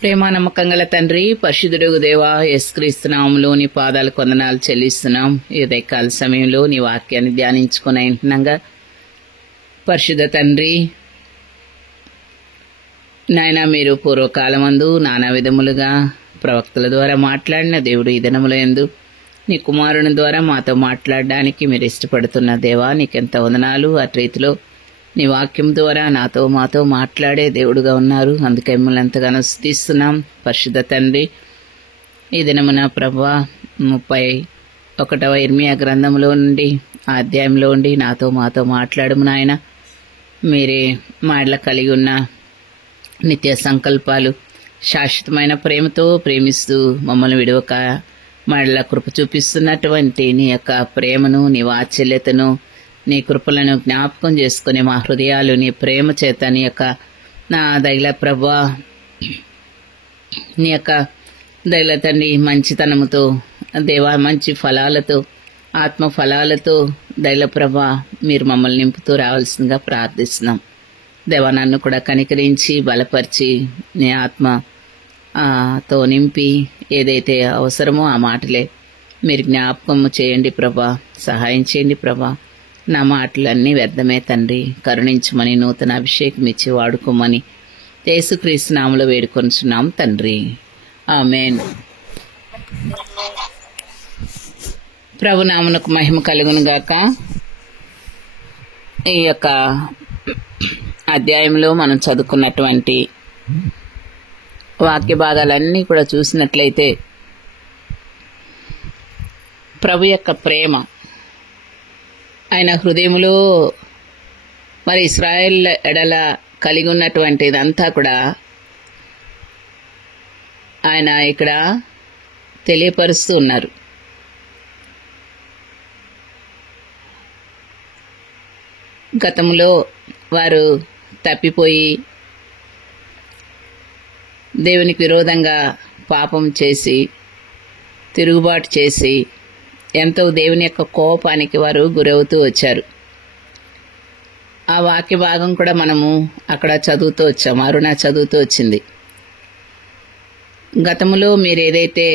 ప్రేమ నమ్మకం గల తండ్రి, పరిశుద్ధుడు దేవా, యేసుక్రీస్తు నామములో నీ పాదాలకు వందనాలు చెల్లిస్తున్నాం. ఈ ఉదయకాల సమయంలో నీ వాక్యాన్ని ధ్యానించుకుని ఉంటున్నాగా పరిశుద్ధ తండ్రి నాయన, మీరు పూర్వకాలమందు నానా విధములుగా ప్రవక్తల ద్వారా మాట్లాడిన దేవుడు ఈ దినములందు నీ కుమారుని ద్వారా మాతో మాట్లాడడానికి మీరు ఇష్టపడుతున్న దేవా, నీకెంత వందనాలు. అటు రీతిలో నీ వాక్యం ద్వారా మాతో మాట్లాడే దేవుడుగా ఉన్నారు. అందుకే మిమ్మల్ని ఎంతగానో స్తుతిస్తున్నాం. పరిశుద్ధ తండ్రి, ఈ దినమున ప్రభువా 31వ ఇర్మియా గ్రంథంలో నుండి ఆ అధ్యాయంలో ఉండి మాతో మాట్లాడము నాయన. మీరే మాటలు కలిగి ఉన్న నిత్య సంకల్పాలు, శాశ్వతమైన ప్రేమతో ప్రేమిస్తూ మమ్మల్ని విడవక మళ్ళా కృప చూపిస్తున్నటువంటి నీ యొక్క ప్రేమను, నీ వాత్సల్యతను, నీ కృపలను జ్ఞాపకం చేసుకుని మా హృదయాలు నీ ప్రేమ చేత నీ యొక్క నా దైల ప్రభువా, నీ యొక్క దైల తండ్రి మంచితనముతో దేవా, మంచి ఫలాలతో, ఆత్మ ఫలాలతో దైల ప్రభా మీరు మమ్మల్ని నింపుతూ రావాల్సిందిగా ప్రార్థిస్తున్నాం. దేవా, నన్ను కూడా కనికరించి బలపరిచి నీ ఆత్మతో నింపి ఏదైతే అవసరమో ఆ మాటలే మీరు జ్ఞాపకం చేయండి ప్రభా. సహాయం చేయండి ప్రభా. నా మాటలన్నీ వ్యర్థమే తండ్రి, కరుణించమని నూతన అభిషేకం ఇచ్చి వాడుకోమని యేసుక్రీస్తు నామములో వేడుకొనుచున్నాం తండ్రి, ఆమేన్. ప్రభునామమునకు మహిమ కలుగును గాక. ఈ యొక్క అధ్యాయంలో మనం చదువుకున్నటువంటి వాక్య భాగాలన్నీ కూడా చూసినట్లయితే ప్రభు యొక్క ప్రేమ ఆయన హృదయములో మరి ఇశ్రాయేల్ ఎడల కలిగి ఉన్నటువంటిదంతా కూడా ఆయన ఇక్కడ తెలియపరుస్తూ ఉన్నారు. గతంలో వారు తప్పిపోయి దేవునికి విరోధంగా పాపం చేసి తిరుగుబాటు చేసి ఎంతో దేవుని యొక్క కోపానికి వారు గురవుతూ వచ్చారు. ఆ వాక్య భాగం కూడా మనము అక్కడ చదువుతూ వచ్చాము. అరుణ చదువుతూ వచ్చింది. గతములో మీరు ఏదైతే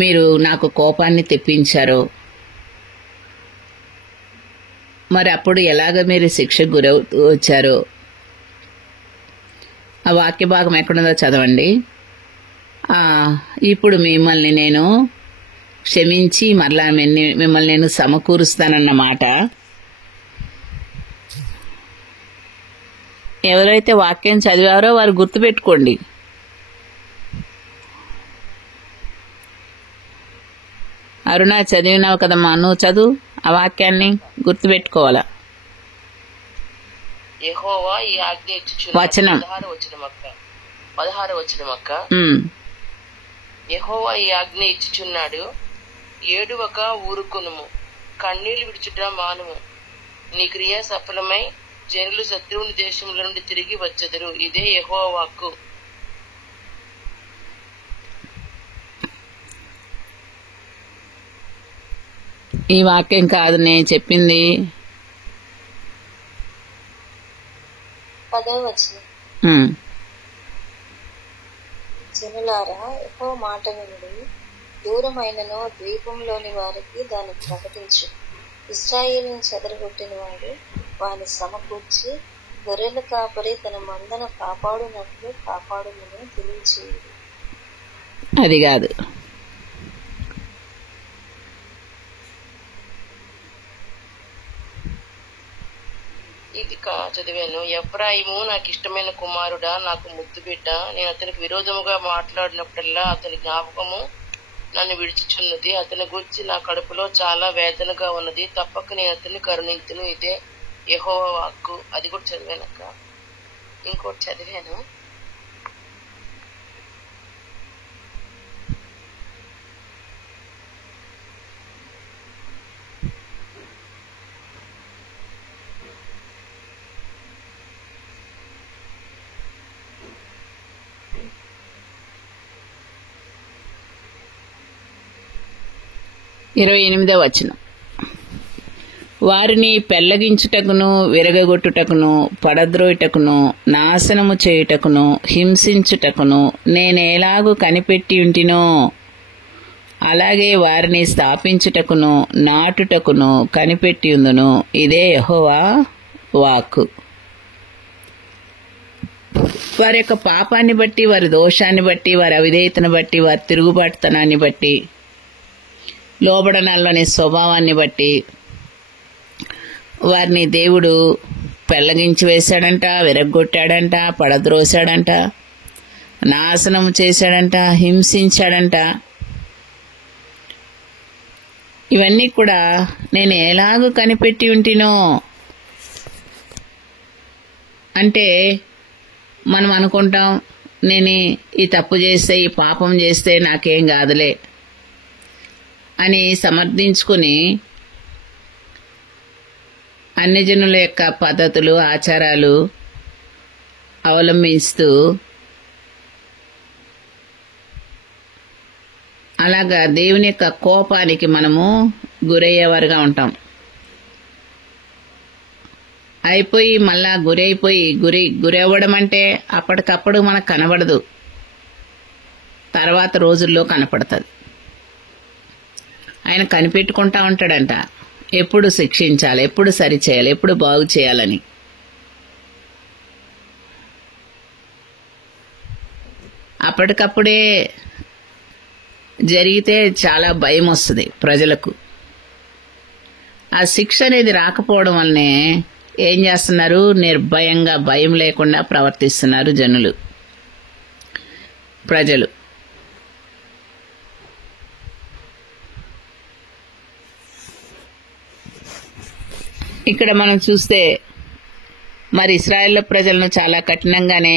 మీరు నాకు కోపాన్ని తెప్పించారో మరి అప్పుడు ఎలాగ మీరు శిక్షకు గురవుతూ వచ్చారో ఆ వాక్య భాగం ఎక్కడుందో చదవండి. ఇప్పుడు మిమ్మల్ని నేను క్షమించి మరలా మిమ్మల్ని నేను సమకూరుస్తానన్నమాట. ఎవరైతే వాక్యం చదివారో వారు గుర్తుపెట్టుకోండి. అరుణ చదివినావు కదమ్మా, నువ్వు చదువు ఆ వాక్యాన్ని, గుర్తుపెట్టుకోవాలా. యెహోవా ఈ ఆజ్ఞ ఇచ్చుచున్నాడు. వచనం 16వ వచనం అక్క. యెహోవా ఈ ఆజ్ఞ ఇచ్చుచున్నాడు, ఏడువక ఊరుకొనుము, కన్నీళ్లు విడుచుట మానుము. నీ క్రియ సఫలమై జనులు శత్రువుని దేశముల నుండి తిరిగి వచ్చెదరు. ఇదే యెహోవా వాక్కు. ఈ వాక్యం కాదు నేను చెప్పింది. 10వ వచనం. జనులారా, యెహోవా మాట వినుడి, దూరమైనను ద్వీపంలోని వారికి దాన్ని ప్రకటించు. ఇశ్రాయేలును చెదరగొట్టిన వాడు వాని సమకూర్చి, గొర్రెల కాపరి తన మందను కాపాడునట్లు కాపాడుమని తెలియచేయుడు. అది కాదు. ఇది చదివాను. ఎఫ్రాయిము నాకు ఇష్టమైన కుమారుడా, నాకు ముద్దు బిడ్డ. నేను అతనికి విరోధముగా మాట్లాడినప్పుడల్లా అతని జ్ఞాపకము నన్ను విడిచుచున్నది. అతని గురించి నా కడుపులో చాలా వేదనగా ఉన్నది. తప్పక నేను అతన్ని కరుణింతును. ఇదే యెహోవా వాక్కు. అది కూడా చదివానక్క. ఇంకోటి చదివాను. ఇరవై 28వ వచనం. వారిని పెళ్లగించుటకును, విరగగొట్టుటకును, పడద్రోయుటకును, నాశనము చేయుటకును, హింసించుటకును నేనేలాగు కనిపెట్టి ఉంటినో అలాగే వారిని స్థాపించుటకును, నాటుటకును కనిపెట్టి ఉందును. ఇదే యెహోవా వాక్కు. వారి యొక్క పాపాన్ని బట్టి, వారి దోషాన్ని బట్టి, వారి అవిధేయతను బట్టి, వారి తిరుగుబాటుతనాన్ని బట్టి, లోబడనాల్లోని స్వభావాన్ని బట్టి వారిని దేవుడు పెళ్లగించి వేశాడంట, విరగ్గొట్టాడంట, పడద్రోశాడంట, నాశనం చేశాడంట, హింసించాడంట. ఇవన్నీ కూడా నేను ఎలాగూ కనిపెట్టి ఉంటినో అంటే మనం అనుకుంటాం, నేను ఈ తప్పు చేస్తే, ఈ పాపం చేస్తే నాకేం కాదులే అని సమర్థించుకుని అన్ని జనుల యొక్క పద్ధతులు, ఆచారాలు అవలంబిస్తూ అలాగా దేవుని యొక్క కోపానికి మనము గురయ్యేవారుగా ఉంటాం. అయిపోయి మళ్ళా గురవ్వడం అంటే అప్పటికప్పుడు మనకు కనబడదు, తర్వాత రోజుల్లో కనపడుతుంది. ఆయన కనిపెట్టుకుంటా ఉంటాడంట, ఎప్పుడు శిక్షించాలి, ఎప్పుడు సరిచేయాలి, ఎప్పుడు బాగు చేయాలని. అప్పటికప్పుడే జరిగితే చాలా భయం వస్తుంది ప్రజలకు. ఆ శిక్ష అనేది రాకపోవడం వల్లనే ఏం చేస్తున్నారు, నిర్భయంగా భయం లేకుండా ప్రవర్తిస్తున్నారు ప్రజలు. ఇక్కడ మనం చూస్తే మరి ఇశ్రాయేలు ప్రజలను చాలా కఠినంగానే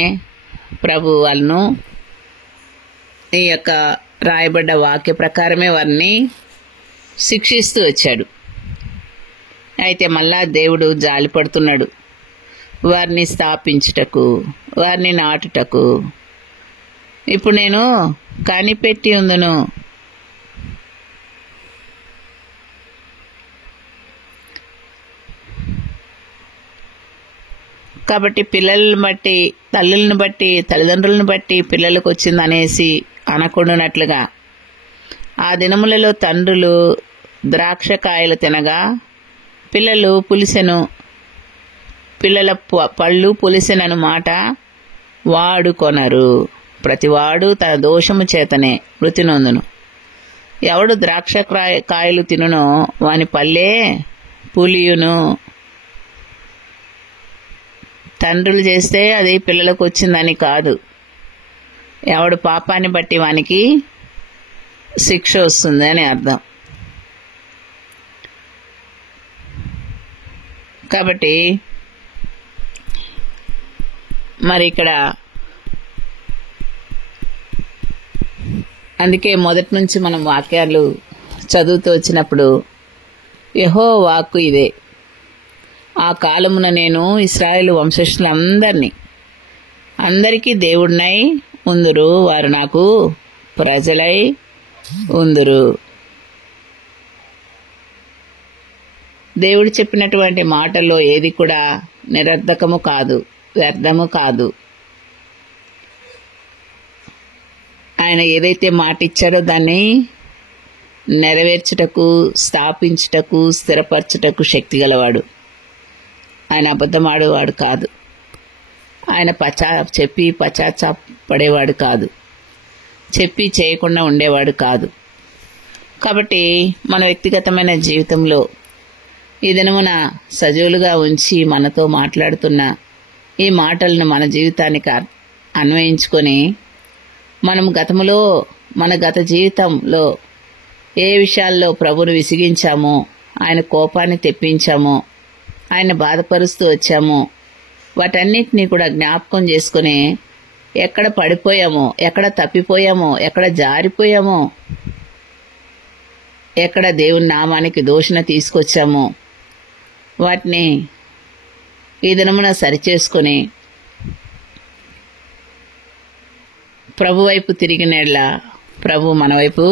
ప్రభు వాళ్ళను ఈ యొక్క రాయబడ్డ వాక్య ప్రకారమే వారిని శిక్షిస్తూ వచ్చాడు. అయితే మళ్ళా దేవుడు జాలిపడుతున్నాడు, వారిని స్థాపించుటకు, వారిని నాటుటకు. ఇప్పుడు నేను కనిపెట్టి ఉందును. కాబట్టి పిల్లలను బట్టి, తల్లులను బట్టి, తల్లిదండ్రులను బట్టి పిల్లలకు వచ్చింది అనేసి అనకుండానట్లుగా ఆ దినములలో తండ్రులు ద్రాక్షకాయలు తినగా పిల్లలు పులిసెను, పిల్లల పళ్ళు పులిసెనను మాట వాడుకొనరు. ప్రతివాడు తన దోషము చేతనే మృతి నొందును. ఎవడు ద్రాక్ష కాయలు తినునో వాని పల్లే పులియును. తండ్రులు చేస్తే అది పిల్లలకు వచ్చిందని కాదు, ఎవడు పాపాన్ని బట్టి వానికి శిక్ష వస్తుంది అని అర్థం. కాబట్టి మరి ఇక్కడ అందుకే మొదటి నుంచి మనం వాక్యాలు చదువుతూ వచ్చినప్పుడు యెహోవా వాక్కు ఇదే, ఆ కాలమున నేను ఇశ్రాయేలు వంశస్థులందరికీ దేవుడినై ఉందురు, వారు నాకు ప్రజలై ఉందురు. దేవుడు చెప్పినటువంటి మాటల్లో ఏది కూడా నిరర్ధకము కాదు, వ్యర్థము కాదు. ఆయన ఏదైతే మాట ఇచ్చాడో దాన్ని నెరవేర్చుటకు, స్థాపించుటకు, స్థిరపరచుటకు శక్తి గలవాడు. ఆయన అబద్ధమాడేవాడు కాదు, ఆయన చెప్పి పశ్చాత్తాపడేవాడు కాదు, చెప్పి చేయకుండా ఉండేవాడు కాదు. కాబట్టి మన వ్యక్తిగతమైన జీవితంలో ఈ దినమున సజీవులుగా ఉంచి మనతో మాట్లాడుతున్న ఈ మాటలను మన జీవితానికి అన్వయించుకొని మనం మన గత జీవితంలో ఏ విషయాల్లో ప్రభువును విసిగించామో, ఆయన కోపాన్ని తెప్పించామో, ఆయన బాధపరుస్తూ వచ్చామో వాటన్నిటినీ కూడా జ్ఞాపకం చేసుకుని ఎక్కడ పడిపోయామో, ఎక్కడ తప్పిపోయామో, ఎక్కడ జారిపోయామో, ఎక్కడ దేవుని నామానికి దూషణ తీసుకొచ్చామో వాటిని ఈ దినమున సరిచేసుకుని ప్రభు వైపు తిరిగినట్ల ప్రభు మన వైపు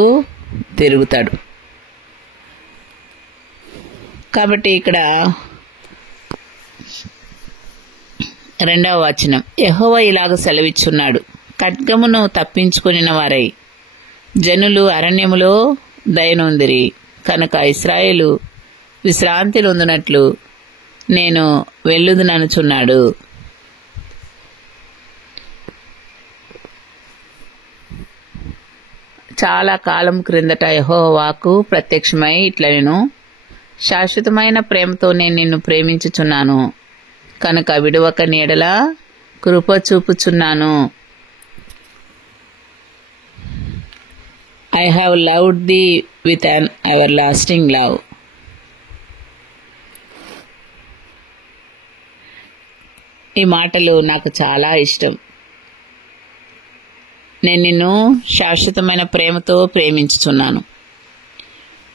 తిరుగుతాడు. కాబట్టి ఇక్కడ 2వ వచనం, యెహోవా ఇలాగ సెలవిచ్చున్నాడు, ఖడ్గమును తప్పించుకొనిన వారై జనులు అరణ్యములో దయనొందిరి కనుక ఇశ్రాయేలు విశ్రాంతి నొందునట్లు నేను వెళ్ళుదుననుచున్నాడు. చాలా కాలం క్రిందట యెహోవా వాక్కు ప్రత్యక్షమై ఇట్లనెను, శాశ్వతమైన ప్రేమతో నేను నిన్ను ప్రేమించుచున్నాను కనుక విడువక నీడల కృప చూపుచున్నాను. I have loved thee with an everlasting love. ఈ మాటలు నాకు చాలా ఇష్టం. నేను నిన్ను శాశ్వతమైన ప్రేమతో ప్రేమించుచున్నాను.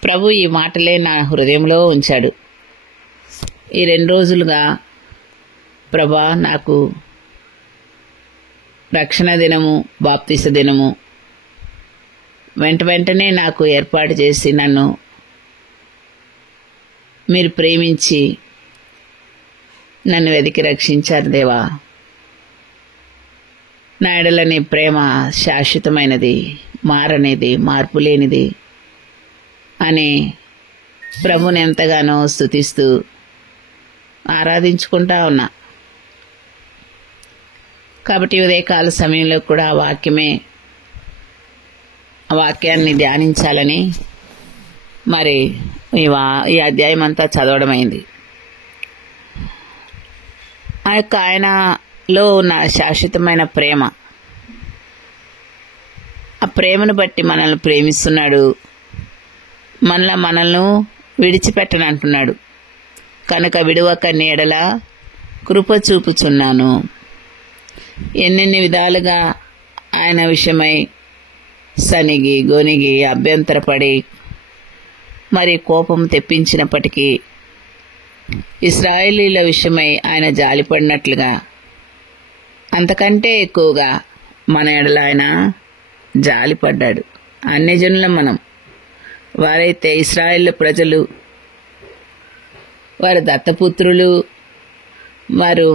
ప్రభు ఈ మాటలే నా హృదయంలో ఉంచాడు. ఈ 2 రోజులుగా ప్రభా నాకు రక్షణ దినము, బాప్తిస దినము వెంటనే నాకు ఏర్పాటు చేసి నన్ను మీరు ప్రేమించి నన్ను వెతికి రక్షించారు దేవా. నా ఎడల నీ ప్రేమ శాశ్వతమైనది, మారనిది, మార్పు లేనిది అని ప్రభుని ఎంతగానో స్తుతిస్తూ ఆరాధించుకుంటా ఉన్నా. కాబట్టి ఉదయకాల సమయంలో కూడా ఆ వాక్యాన్ని ధ్యానించాలని మరి ఈ అధ్యాయం అంతా చదవడమైంది. ఆ యొక్క ఆయనలో ఉన్న శాశ్వతమైన ప్రేమ, ఆ ప్రేమను బట్టి మనల్ని ప్రేమిస్తున్నాడు, మనల్ని విడిచిపెట్టనంటున్నాడు కనుక విడువక నీడల కృప చూపుచున్నాను. ఎన్నెన్ని విధాలుగా ఆయన విషయమై సనిగి గొనిగి అభ్యంతరపడి మరి కోపం తెప్పించినప్పటికీ ఇశ్రాయేలీల విషయమై ఆయన జాలిపడినట్లుగా అంతకంటే ఎక్కువగా మన ఎడల ఆయన జాలిపడ్డాడు. అన్యజనులం మనం. వారైతే ఇశ్రాయేలు ప్రజలు, వారి దత్తపుత్రులు, వారు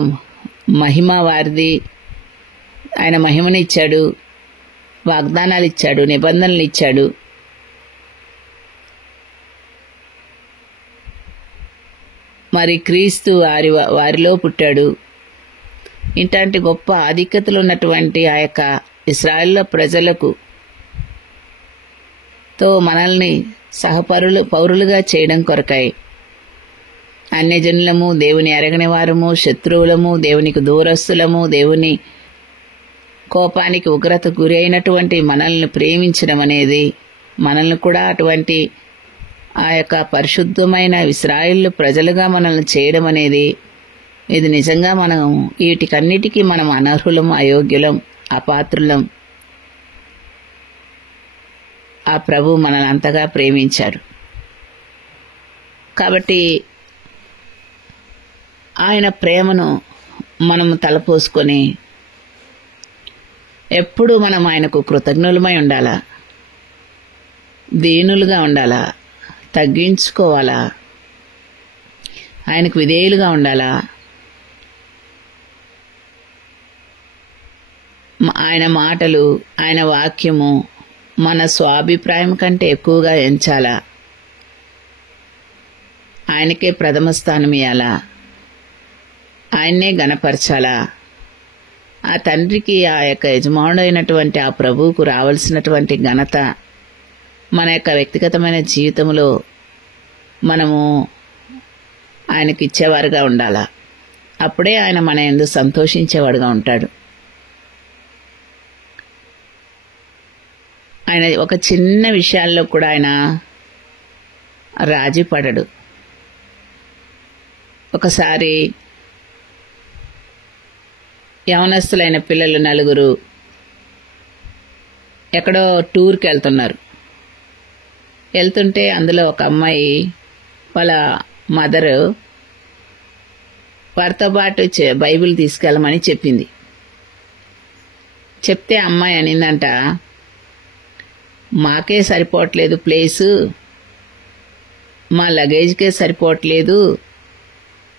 మహిమ వారిది. ఆయన మహిమనిచ్చాడు, వాగ్దానాలు ఇచ్చాడు, నిబంధనలు ఇచ్చాడు. మరి క్రీస్తు వారిలో పుట్టాడు. ఇట్లాంటి గొప్ప ఆధిక్యతలు ఉన్నటువంటి ఆ యొక్క ఇశ్రాయేలు ప్రజలకు మనల్ని పౌరులుగా చేయడం కొరకై అన్యజనులము, దేవుని ఎరగని వారము, శత్రువులము, దేవునికి దూరస్తులము, దేవుని కోపానికి ఉగ్రత గురి అయినటువంటి మనల్ని ప్రేమించడం అనేది, మనల్ని కూడా అటువంటి ఆ యొక్క పరిశుద్ధమైన ఇశ్రాయేలు ప్రజలుగా మనల్ని చేయడం అనేది, ఇది నిజంగా మనం వీటికన్నిటికీ మనం అనర్హులం, అయోగ్యులం, అపాత్రులం. ఆ ప్రభు మనల్ని అంతగా ప్రేమించాడు. కాబట్టి ఆయన ప్రేమను మనము తలపోసుకొని ఎప్పుడు మనం ఆయనకు కృతజ్ఞులమై ఉండాలా, దీనులుగా ఉండాలా, తగ్గించుకోవాలా, ఆయనకు విధేయులుగా ఉండాలా, ఆయన మాటలు, ఆయన వాక్యము మన స్వాభిప్రాయం కంటే ఎక్కువగా ఎంచాలా, ఆయనకే ప్రథమ స్థానం ఇవ్వాలా, ఆయన్నే గణపరచాలా. ఆ తండ్రికి, ఆ యొక్క యజమానుడైనటువంటి ఆ ప్రభువుకు రావాల్సినటువంటి ఘనత మన యొక్క వ్యక్తిగతమైన జీవితంలో మనము ఆయనకి ఇచ్చేవారుగా ఉండాలా. అప్పుడే ఆయన మన యందు సంతోషించేవాడుగా ఉంటాడు. ఆయన ఒక చిన్న విషయాల్లో కూడా ఆయన రాజీ పడడు. ఒకసారి యవనస్తులైన పిల్లలు 4 ఎక్కడో టూర్కి వెళ్తుంటే అందులో ఒక అమ్మాయి వాళ్ళ మదరు వారితో పాటు బైబిల్ తీసుకెళ్ళమని చెప్పింది. చెప్తే అమ్మాయి అనిందంట, మాకే సరిపోవట్లేదు ప్లేసు, మా లగేజ్కే సరిపోవట్లేదు,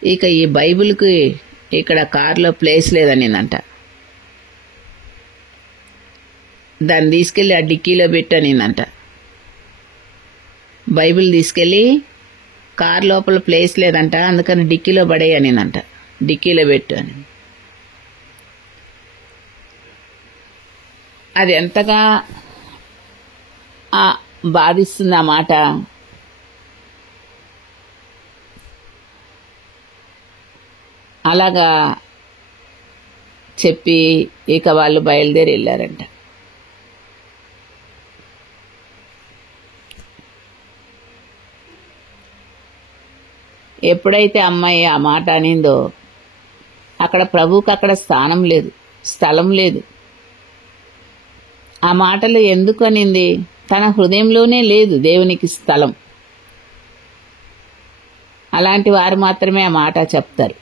ఇక ఈ బైబిల్కి ఇక్కడ కారులో ప్లేస్ లేదనిందంట. దాన్ని తీసుకెళ్ళి ఆ డిక్కీలో పెట్టనిందంట. బైబిల్ తీసుకెళ్ళి కార్ లోపల ప్లేస్ లేదంట, అందుకని డిక్కీలో పడేయనిందంట. డిక్కీలో పెట్టు అని. అది ఎంతగా బాధిస్తుంది ఆ మాట. అలాగా చెప్పి ఇక వాళ్ళు బయలుదేరి వెళ్ళారంట. ఎప్పుడైతే అమ్మాయి ఆ మాట అనిందో అక్కడ ప్రభువుకి అక్కడ స్థానం లేదు, స్థలం లేదు. ఆ మాటలు ఎందుకు అనింది? తన హృదయంలోనే లేదు దేవునికి స్థలం. అలాంటి వారు మాత్రమే ఆ మాట చెప్తారు.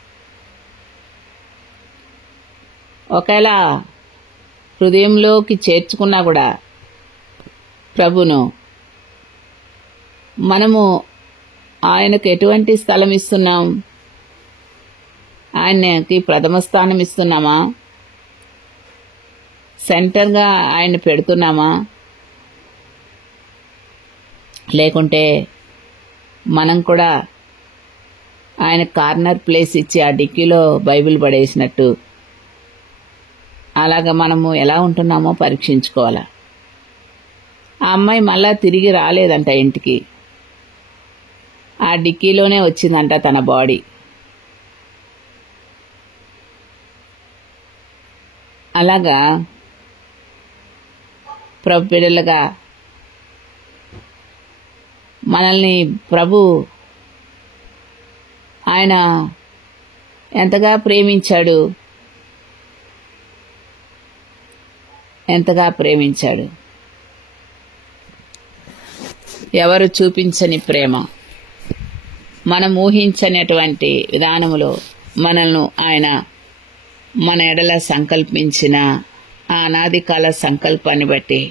ఒకవేళ హృదయంలోకి చేర్చుకున్నా కూడా ప్రభును మనము ఆయనకు ఎటువంటి స్థలం ఇస్తున్నాం? ఆయనకి ప్రథమ స్థానం ఇస్తున్నామా? సెంటర్గా ఆయన పెడుతున్నామా? లేకుంటే మనం కూడా ఆయన కార్నర్ ప్లేస్ ఇచ్చి ఆ డిక్కీలో బైబిల్ పడేసినట్టు అలాగా మనము ఎలా ఉంటున్నామో పరీక్షించుకోవాలా. ఆ అమ్మాయి మళ్ళా తిరిగి రాలేదంట ఇంటికి. ఆ డిక్కీలోనే వచ్చిందంట తన బాడీ. అలాగా ప్రభు బిడ్డలుగా మనల్ని ప్రభు ఆయన ఎంతగా ప్రేమించాడు, ఎంతగా ప్రేమించాడు. ఎవరు చూపించని ప్రేమ, మనం ఊహించనటువంటి విధానములో మనల్ని ఆయన మన ఎడల సంకల్పించిన ఆ అనాది కాల సంకల్పాన్ని బట్టి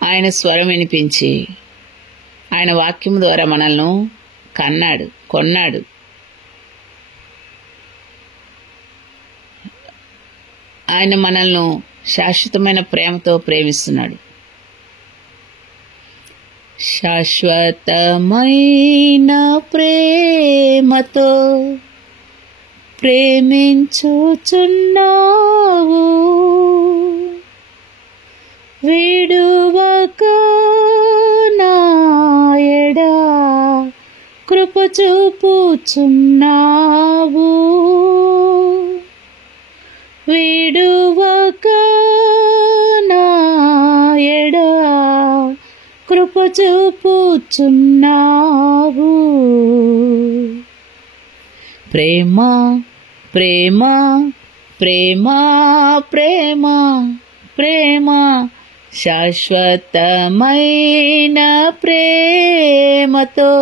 ఆయన స్వరం వినిపించి ఆయన వాక్యం ద్వారా మనల్ని కన్నాడు, కొన్నాడు. ఆయన మనల్ని శాశ్వతమైన ప్రేమతో ప్రేమిస్తున్నాడు. శాశ్వతమైన ప్రేమతో ప్రేమించుచున్నావు, విడువక నాయడా కృప చూపుచున్నావు, విడువక నాయడా కృప చూపుచున్నావు. ప్రేమ ప్రేమ ప్రేమ ప్రేమ ప్రేమ శాశ్వతమైన ప్రేమతో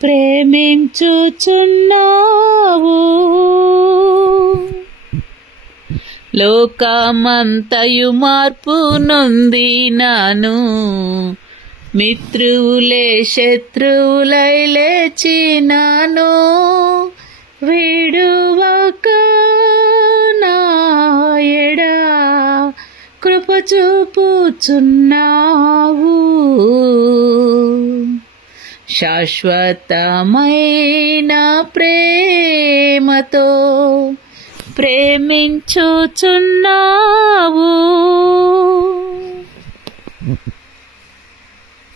ప్రేమించుచున్నావు. లోకమంతయు మార్పు నొందినాను, మిత్రువులే శత్రువులై లేచినాను, విడువక నాయడా కృప చూపుచున్నావు. శాశ్వతమైన ప్రేమతో ప్రేమించుచున్నావు.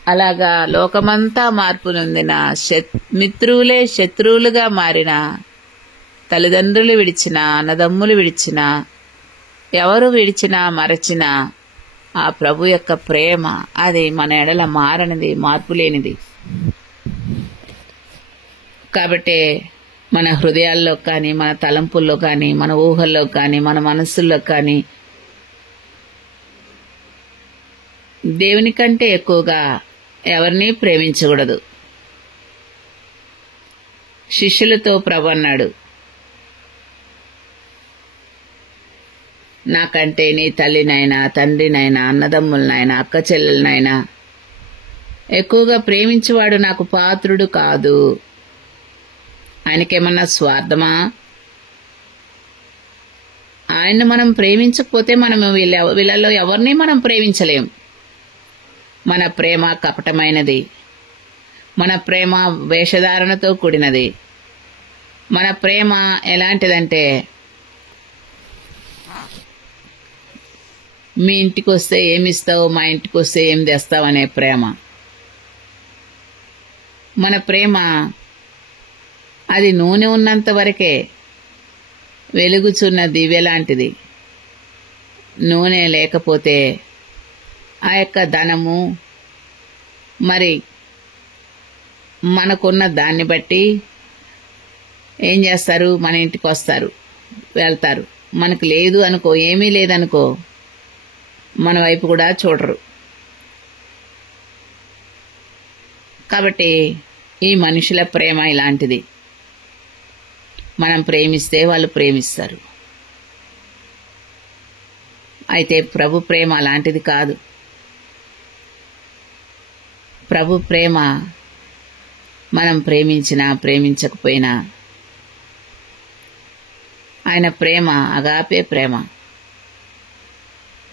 అలాగా లోకమంతా మార్పు నొందిన, మిత్రువులే శత్రువులుగా మారిన, తల్లిదండ్రులు విడిచిన, అన్నదమ్ములు విడిచిన, ఎవరు విడిచినా మరచినా ఆ ప్రభు యొక్క ప్రేమ అది మన ఎడల మారనిది, మార్పు లేనిది. కాబట్టి మన హృదయాల్లో కానీ, మన తలంపుల్లో కానీ, మన ఊహల్లో కానీ, మన మనస్సుల్లో కానీ దేవుని కంటే ఎక్కువగా ఎవరిని ప్రేమించకూడదు. శిష్యులతో ప్రభు అన్నాడు, నాకంటే నీ తల్లినైనా, తండ్రినైనా, అన్నదమ్ములనైనా, అక్క చెల్లెలనైనా ఎక్కువగా ప్రేమించేవాడు నాకు పాత్రుడు కాదు. ఆయనకేమన్నా స్వార్థమా? ఆయన్ని మనం ప్రేమించకపోతే మనం వీళ్ళలో ఎవరిని మనం ప్రేమించలేం. మన ప్రేమ కపటమైనది, మన ప్రేమ వేషధారణతో కూడినది. మన ప్రేమ ఎలాంటిదంటే, మీ ఇంటికి వస్తే ఏమిస్తావు, మా ఇంటికి వస్తే ఏం తెస్తావు అనే ప్రేమ. మన ప్రేమ అది నూనె ఉన్నంత వరకే, వెలుగుచున్న దివ్య లాంటిది. నూనె లేకపోతే ఆ యొక్క ధనము, మరి మనకున్న దాన్ని బట్టి ఏం చేస్తారు, మన ఇంటికి వస్తారు, వెళ్తారు. మనకు లేదు అనుకో, ఏమీ లేదనుకో, మన వైపు కూడా చూడరు. కాబట్టి ఈ మనుషుల ప్రేమ ఇలాంటిది. మనం ప్రేమిస్తే వాళ్ళు ప్రేమిస్తారు. అయితే ప్రభు ప్రేమ అలాంటిది కాదు. ప్రభు ప్రేమ మనం ప్రేమించినా ప్రేమించకపోయినా ఆయన ప్రేమ అగాపే ప్రేమ.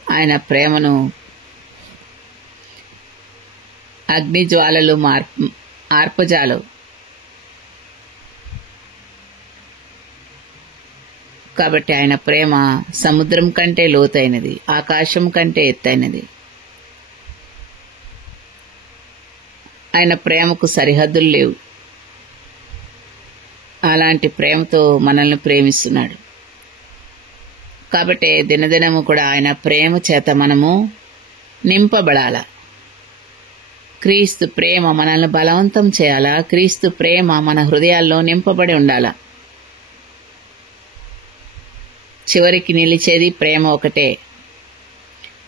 ఆయన ప్రేమను అగ్నిజ్వాలలు ఆర్పజాలు. కాబట్టి ఆయన ప్రేమ సముద్రం కంటే లోతైనది, ఆకాశం కంటే ఎత్తైనది. ఆయన ప్రేమకు సరిహద్దులు లేవు. అలాంటి ప్రేమతో మనల్ని ప్రేమిస్తున్నాడు. కాబట్టి దినదినము కూడా ఆయన ప్రేమ చేత మనము నింపబడాల. క్రీస్తు ప్రేమ మనల్ని బలవంతం చేయాలా. క్రీస్తు ప్రేమ మన హృదయాల్లో నింపబడి ఉండాలా. చివరికి నిలిచేది ప్రేమ ఒకటే.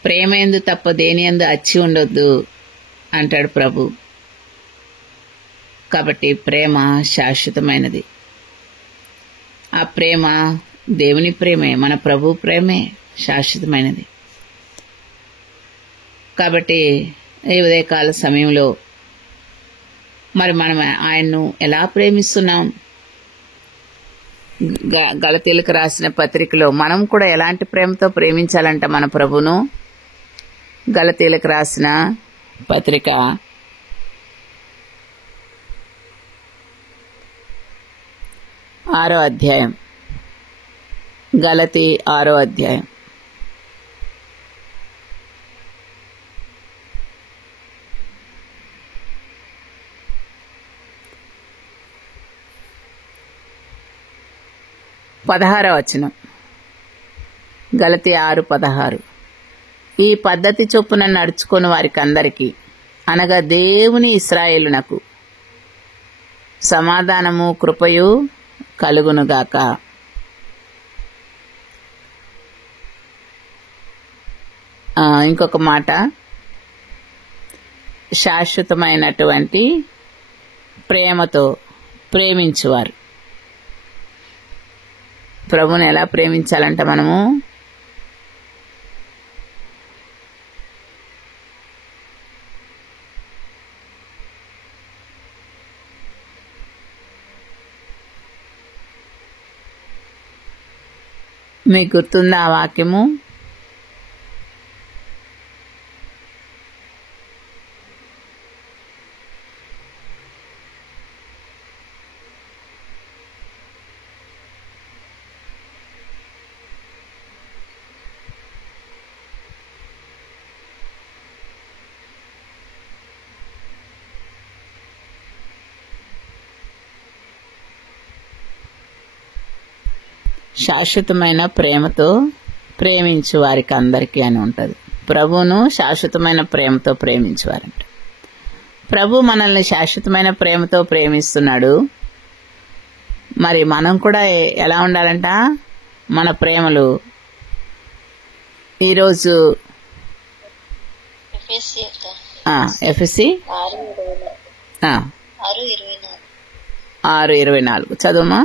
ప్రేమ యందు తప్ప దేని యందు అచ్చి ఉండొద్దు అంటాడు ప్రభు. కాబట్టి ప్రేమ శాశ్వతమైనది. ఆ ప్రేమ దేవుని ప్రేమే, మన ప్రభు ప్రేమే శాశ్వతమైనది. కాబట్టి ఈ ఉదయకాల సమయంలో మరి మనం ఆయన్ను ఎలా ప్రేమిస్తున్నాం? గలతీలకు రాసిన పత్రికలో మనం కూడా ఎలాంటి ప్రేమతో ప్రేమించాలంట మన ప్రభును? గలతీలకు రాసిన పత్రిక 6వ అధ్యాయం. గలతీ 6వ అధ్యాయం. పదహారవ వచనం. గలతీ 6:16. ఈ పద్ధతి చొప్పున నడుచుకుని వారికి అందరికీ, అనగా దేవుని ఇశ్రాయేలునకు సమాధానము కృపయు కలుగునుగాక. ఇంకొక మాట, శాశ్వతమైనటువంటి ప్రేమతో ప్రేమించువారు. ప్రభుని ఎలా ప్రేమించాలంట మనము? మీకు గుర్తుందా ఆ వాక్యము? శాశ్వతమైన ప్రేమతో ప్రేమించు వారికి అందరికీ అని ఉంటుంది. ప్రభువును శాశ్వతమైన ప్రేమతో ప్రేమించేవారంట. ప్రభు మనల్ని శాశ్వతమైన ప్రేమతో ప్రేమిస్తున్నాడు. మరి మనం కూడా ఎలా ఉండాలంట? మన ప్రేమలు ఈరోజు ఎఫ్ఎస్సి 6:24 చదువుమా.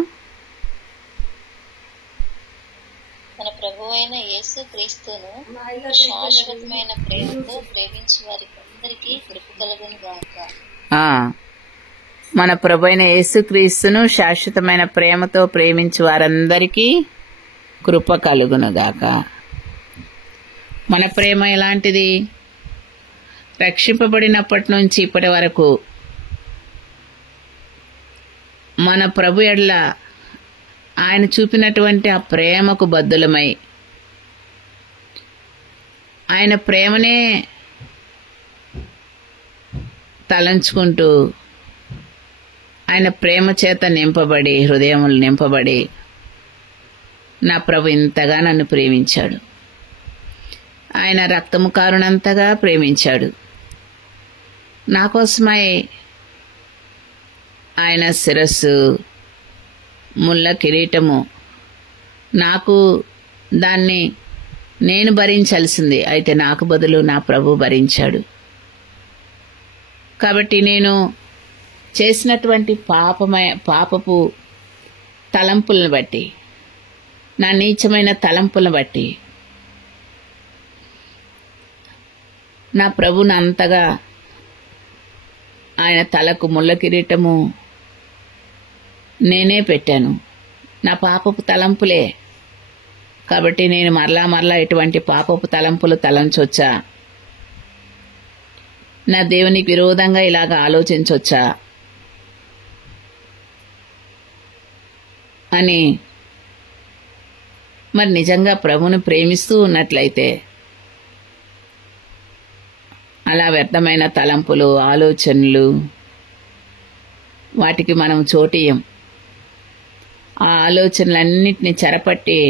మన ప్రభువైన యేసు క్రీస్తును శాశ్వతమైన ప్రేమతో ప్రేమించు వారికి వారందరికీ కృప కలుగును గాక. మన ప్రభువైన యేసుక్రీస్తును శాశ్వతమైన ప్రేమతో ప్రేమించి వారందరికీ కృప కలుగునుగాక. మన ప్రేమ ఎలాంటిది? రక్షింపబడినప్పటి నుంచి ఇప్పటి వరకు మన ప్రభు ఎడల ఆయన చూపినటువంటి ఆ ప్రేమకు బద్దులమై ఆయన ప్రేమనే తలంచుకుంటూ ఆయన ప్రేమ చేత నింపబడి హృదయములు నింపబడి నా ప్రభు ఇంతగా నన్ను ప్రేమించాడు, ఆయన రక్తము కారునంతగా ప్రేమించాడు. నా కోసమై ఆయన శిరస్సు ముళ్ళ కిరీటము నాకు దాన్ని నేను భరించాల్సింది, అయితే నాకు బదులు నా ప్రభు భరించాడు. కాబట్టి నేను చేసినటువంటి పాపపు తలంపులను బట్టి, నా నీచమైన తలంపులను బట్టి నా ప్రభుని అంతగా ఆయన తలకు ముళ్ళ కిరీటము నేనే పెట్టాను, నా పాపపు తలంపులే. కాబట్టి నేను మరలా ఎటువంటి పాపపు తలంపులు తలంచొచ్చా? నా దేవునికి విరోధంగా ఇలాగ ఆలోచించొచ్చా అని మరి నిజంగా ప్రభుని ప్రేమిస్తూ ఉన్నట్లయితే అలా వ్యర్థమైన తలంపులు, ఆలోచనలు, వాటికి మనం చోటియం. ఆ ఆలోచనలన్నిటినీ చెరపట్టి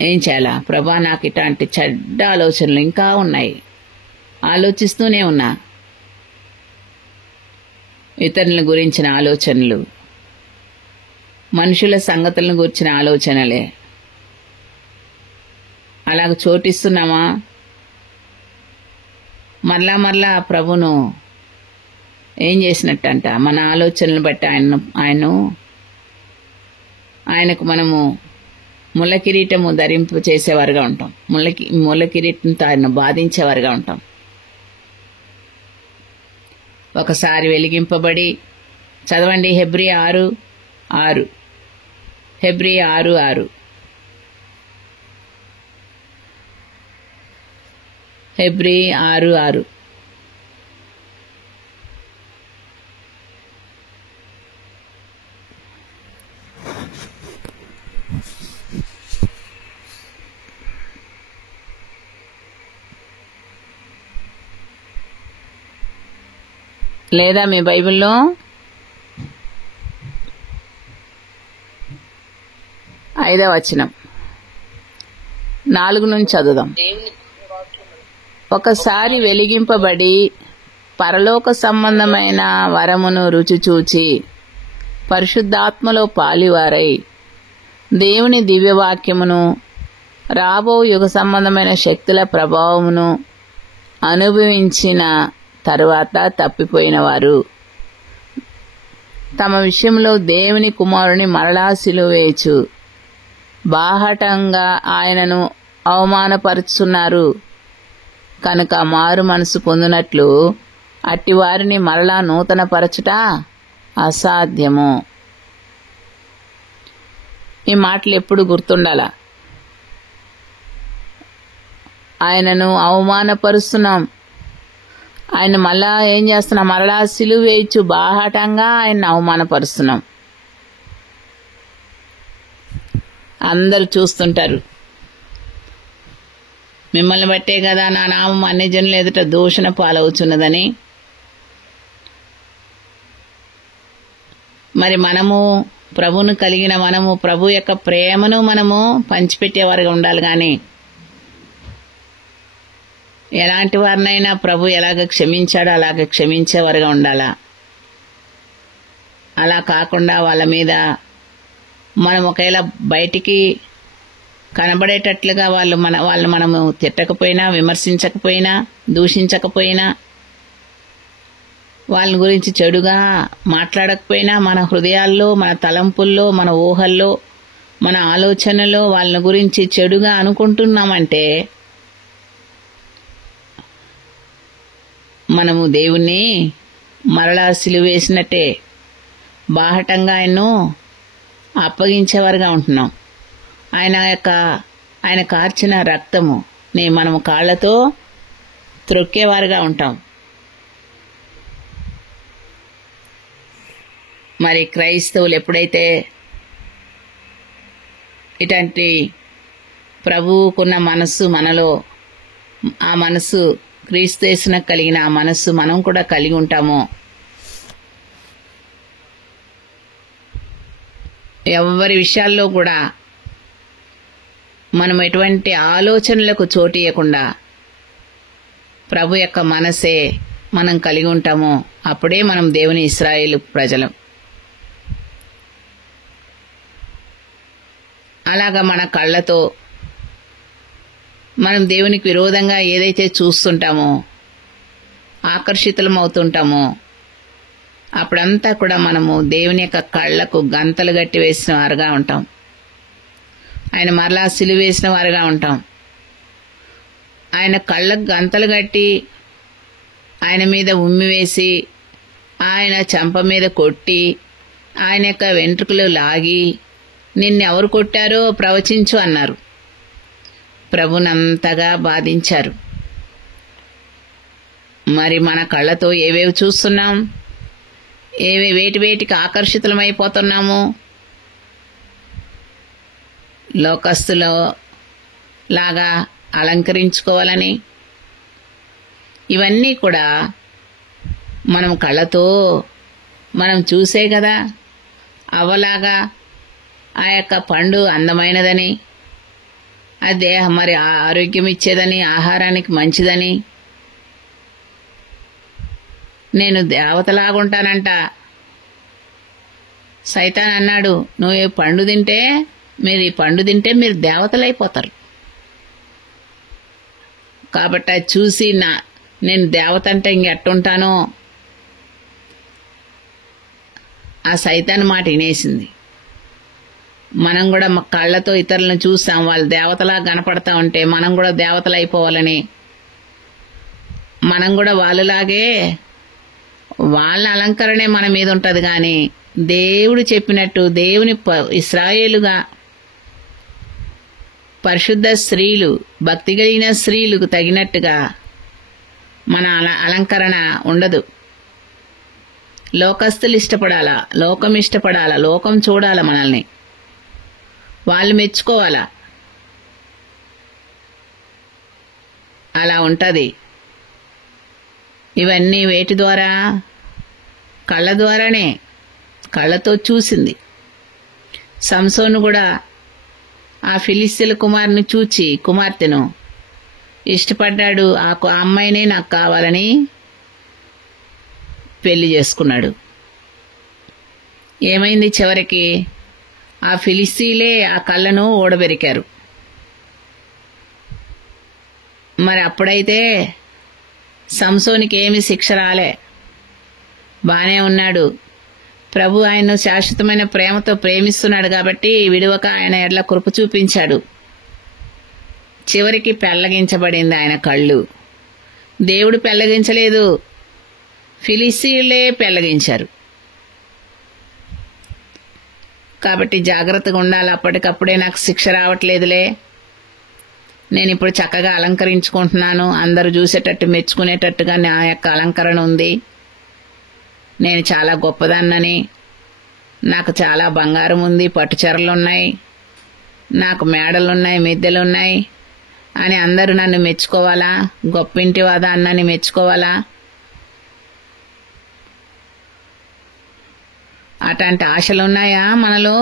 ఏం చేయాలా? ప్రభా, నాకు ఇట్లాంటి చెడ్డ ఆలోచనలు ఇంకా ఉన్నాయి, ఆలోచిస్తూనే ఉన్నా. ఇతరుల గురించిన ఆలోచనలు, మనుషుల సంగతులను గురించిన ఆలోచనలే. అలాగ చోటిస్తున్నామా? మరలా ప్రభును ఏం చేసినట్టంట? మన ఆలోచనలు బట్టి ఆయనకు మనము ముళ్ళ కిరీటము ధరింపు చేసేవారుగా ఉంటాం, ముళ్ళ కిరీటంతో ఆయన బాధించేవారుగా ఉంటాం. ఒకసారి వెలిగింపబడి చదవండి, హెబ్రీ 6:6, హెబ్రీ 6:6, హెబ్రీ 6:6. లేదా మీ బైబిల్లో 5వ వచనం 4 నుంచి చదువుదాం. ఒకసారి వెలిగింపబడి పరలోక సంబంధమైన వరమును రుచి చూచి పరిశుద్ధాత్మలో పాలివారై దేవుని దివ్యవాక్యమును రాబో యుగ సంబంధమైన శక్తుల ప్రభావమును అనుభవించిన తరువాత తప్పిపోయిన వారు తమ విషయంలో దేవుని కుమారుని మరలా సిలువేయచు బాహటంగా ఆయనను అవమానపరుచున్నారు కనుక మారు మనసు పొందినట్లు అట్టివారిని మరలా నూతన పరచుట అసాధ్యము. ఈ మాటలు ఎప్పుడు గుర్తుండాల. ఆయనను అవమానపరుస్తున్నాం, ఆయన మళ్ళా ఏం చేస్తున్నాం? మరలా సిలువ వేయచ్చు బాహాటంగా ఆయన్ని అవమానపరుస్తున్నాం. అందరూ చూస్తుంటారు, మిమ్మల్ని బట్టే కదా నా నామం అన్ని జనుల ఎదుట దూషణ పాలవుతున్నదని. మరి మనము ప్రభును కలిగిన మనము ప్రభు యొక్క ప్రేమను మనము పంచిపెట్టేవారుగా ఉండాలి. కానీ ఎలాంటి వారినైనా ప్రభు ఎలాగ క్షమించాడో అలాగ క్షమించేవారుగా ఉండాలా. అలా కాకుండా వాళ్ళ మీద మనం ఒకవేళ బయటికి కనబడేటట్లుగా వాళ్ళని మనము తిట్టకపోయినా, విమర్శించకపోయినా, దూషించకపోయినా, వాళ్ళ గురించి చెడుగా మాట్లాడకపోయినా, మన హృదయాల్లో, మన తలంపుల్లో, మన ఊహల్లో, మన ఆలోచనలో వాళ్ళ గురించి చెడుగా అనుకుంటున్నామంటే మనము దేవుణ్ణి మరలా సిలువేసినట్టే బాహటంగా ఆయన్ను అప్పగించేవారుగా ఉంటున్నాం. ఆయన కార్చిన రక్తము మనము కాళ్లతో త్రొక్కేవారుగా ఉంటాం. మరి క్రైస్తవులు ఎప్పుడైతే ఇట్లాంటి ప్రభువుకున్న మనస్సు మనలో, ఆ మనస్సు క్రీస్తు యేసునకు కలిగిన ఆ మనస్సు మనం కూడా కలిగి ఉంటామో, ఎవరి విషయాల్లో కూడా మనం ఎటువంటి ఆలోచనలకు చోటు ఇవ్వకుండా ప్రభు యొక్క మనసే మనం కలిగి ఉంటామో అప్పుడే మనం దేవుని ఇశ్రాయేలు ప్రజలం. అలాగా మన కళ్ళతో మనం దేవునికి విరోధంగా ఏదైతే చూస్తుంటామో, ఆకర్షితులం అవుతుంటామో, అప్పుడంతా కూడా మనము దేవుని యొక్క కళ్ళకు గంతలు గట్టి వేసిన వారుగా ఉంటాం. ఆయన మరలా సిలువేసిన వారుగా ఉంటాం. ఆయన కళ్ళకు గంతలు కట్టి ఆయన మీద ఉమ్మి వేసి, ఆయన చెంప మీద కొట్టి, ఆయన యొక్క వెంట్రుకలు లాగి, నిన్నెవరు కొట్టారో ప్రవచించు అన్నారు. ప్రభునంతగా బాధించారు. మరి మన కళ్ళతో ఏవేవి చూస్తున్నాం, వేటికి ఆకర్షితులమైపోతున్నాము? లోకస్తులో లాగా అలంకరించుకోవాలని, ఇవన్నీ కూడా మనం కళ్ళతో మనం చూసే కదా. అవలాగా ఆ యొక్క పండు అందమైనదని, అదే మరి ఆరోగ్యం ఇచ్చేదని, ఆహారానికి మంచిదని, నేను దేవతలాగుంటానంట. సైతాన్ అన్నాడు, నువ్వు ఈ పండు తింటే మీరు దేవతలైపోతారు. కాబట్టి అది చూసి నేను దేవత అంటే ఇంకెట్టుంటానో ఆ సైతాన్ మాట వినేసింది. మనం కూడా మా కళ్ళతో ఇతరులను చూస్తాం, వాళ్ళు దేవతలా కనపడతా ఉంటే మనం కూడా దేవతలు అయిపోవాలని, మనం కూడా వాళ్ళలాగే వాళ్ళ అలంకరణే మన మీద ఉంటది. కానీ దేవుడు చెప్పినట్టు దేవుని ఇశ్రాయేలుగా పరిశుద్ధ స్త్రీలు, భక్తి కలిగిన స్త్రీలకు తగినట్టుగా మన అలంకరణ ఉండదు. లోకస్తులు ఇష్టపడాలా, లోకం ఇష్టపడాలా, లోకం చూడాలా, మనల్ని వాళ్ళు మెచ్చుకోవాలా, అలా ఉంటది. ఇవన్నీ వేటి ద్వారా? కళ్ళ ద్వారానే, కళ్ళతో చూసింది. సంసోను కూడా ఆ ఫిలిస్తీయుల కుమార్తెను ఇష్టపడ్డాడు. ఆ అమ్మాయినే నాకు కావాలని పెళ్లి చేసుకున్నాడు. ఏమైంది చివరికి? ఆ ఫిలిస్తీయులే ఆ కళ్ళను ఓడబెరికారు. మరి అప్పుడైతే సంసోనికి ఏమి శిక్ష రాలే, బానే ఉన్నాడు. ప్రభు ఆయన్ను శాశ్వతమైన ప్రేమతో ప్రేమిస్తున్నాడు కాబట్టి విడువక ఆయన ఎడ్ల కృప చూపించాడు. చివరికి పెళ్లగించబడింది ఆయన కళ్ళు. దేవుడు పెళ్లగించలేదు, ఫిలిస్తీయులే పెళ్లగించారు. కాబట్టి జాగ్రత్తగా ఉండాలి. అప్పటికప్పుడే నాకు శిక్ష రావట్లేదులే, నేను ఇప్పుడు చక్కగా అలంకరించుకుంటున్నాను, అందరూ చూసేటట్టు మెచ్చుకునేటట్టుగా నా యొక్క అలంకరణ ఉంది, నేను చాలా గొప్పదాన్నని, నాకు చాలా బంగారం ఉంది, పట్టుచీరలున్నాయి, నాకు మేడలున్నాయి, మిద్దెలున్నాయి అని అందరూ నన్ను మెచ్చుకోవాలా, గొప్పింటి వాదాన్నని మెచ్చుకోవాలా? అట్లాంటి ఆశలున్నాయా మనలో?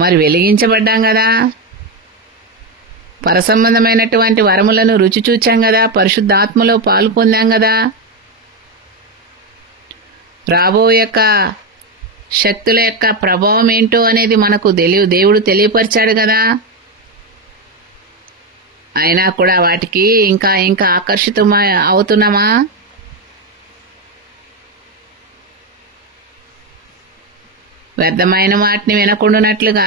మరి వెలిగించబడ్డాం కదా, పరసంబంధమైనటువంటి వరములను రుచి చూచాం కదా, పరిశుద్ధాత్మలో పాలు పొందాం కదా, రాబో యొక్క శక్తుల యొక్క ప్రభావం ఏంటో అనేది మనకు దేవుడు తెలియపరిచాడు కదా. అయినా కూడా వాటికి ఇంకా ఆకర్షితం అవుతున్నామా? వ్యర్థమైన వాటిని వినకుండానట్లుగా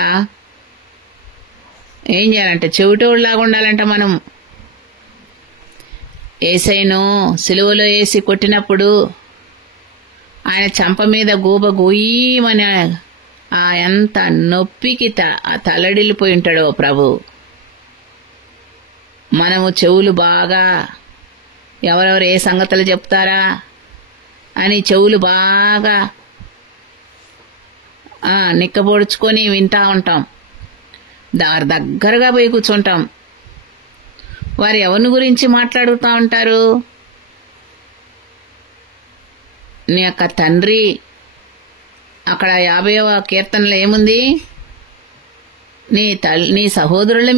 ఏం చేయాలంటే చెవిటోళ్ళలాగా ఉండాలంట మనం. యేసయ్యను సిలువలో వేసి కొట్టినప్పుడు ఆయన చంప మీద గూబ గోయమని ఎంత నొప్పికి తలడిల్లిపోయి ఉంటాడో ప్రభు. మనము చెవులు బాగా ఎవరెవరు ఏ సంగతులు చెప్తారా అని చెవులు బాగా నిక్కబొడుచుకొని వింటా ఉంటాం. దారి దగ్గరగా పోయి కూర్చుంటాం. వారు ఎవరిని గురించి మాట్లాడుతూ ఉంటారు? నీ యొక్క తండ్రి అక్కడ 50వ కీర్తనలో ఏముంది? నీ సహోదరుల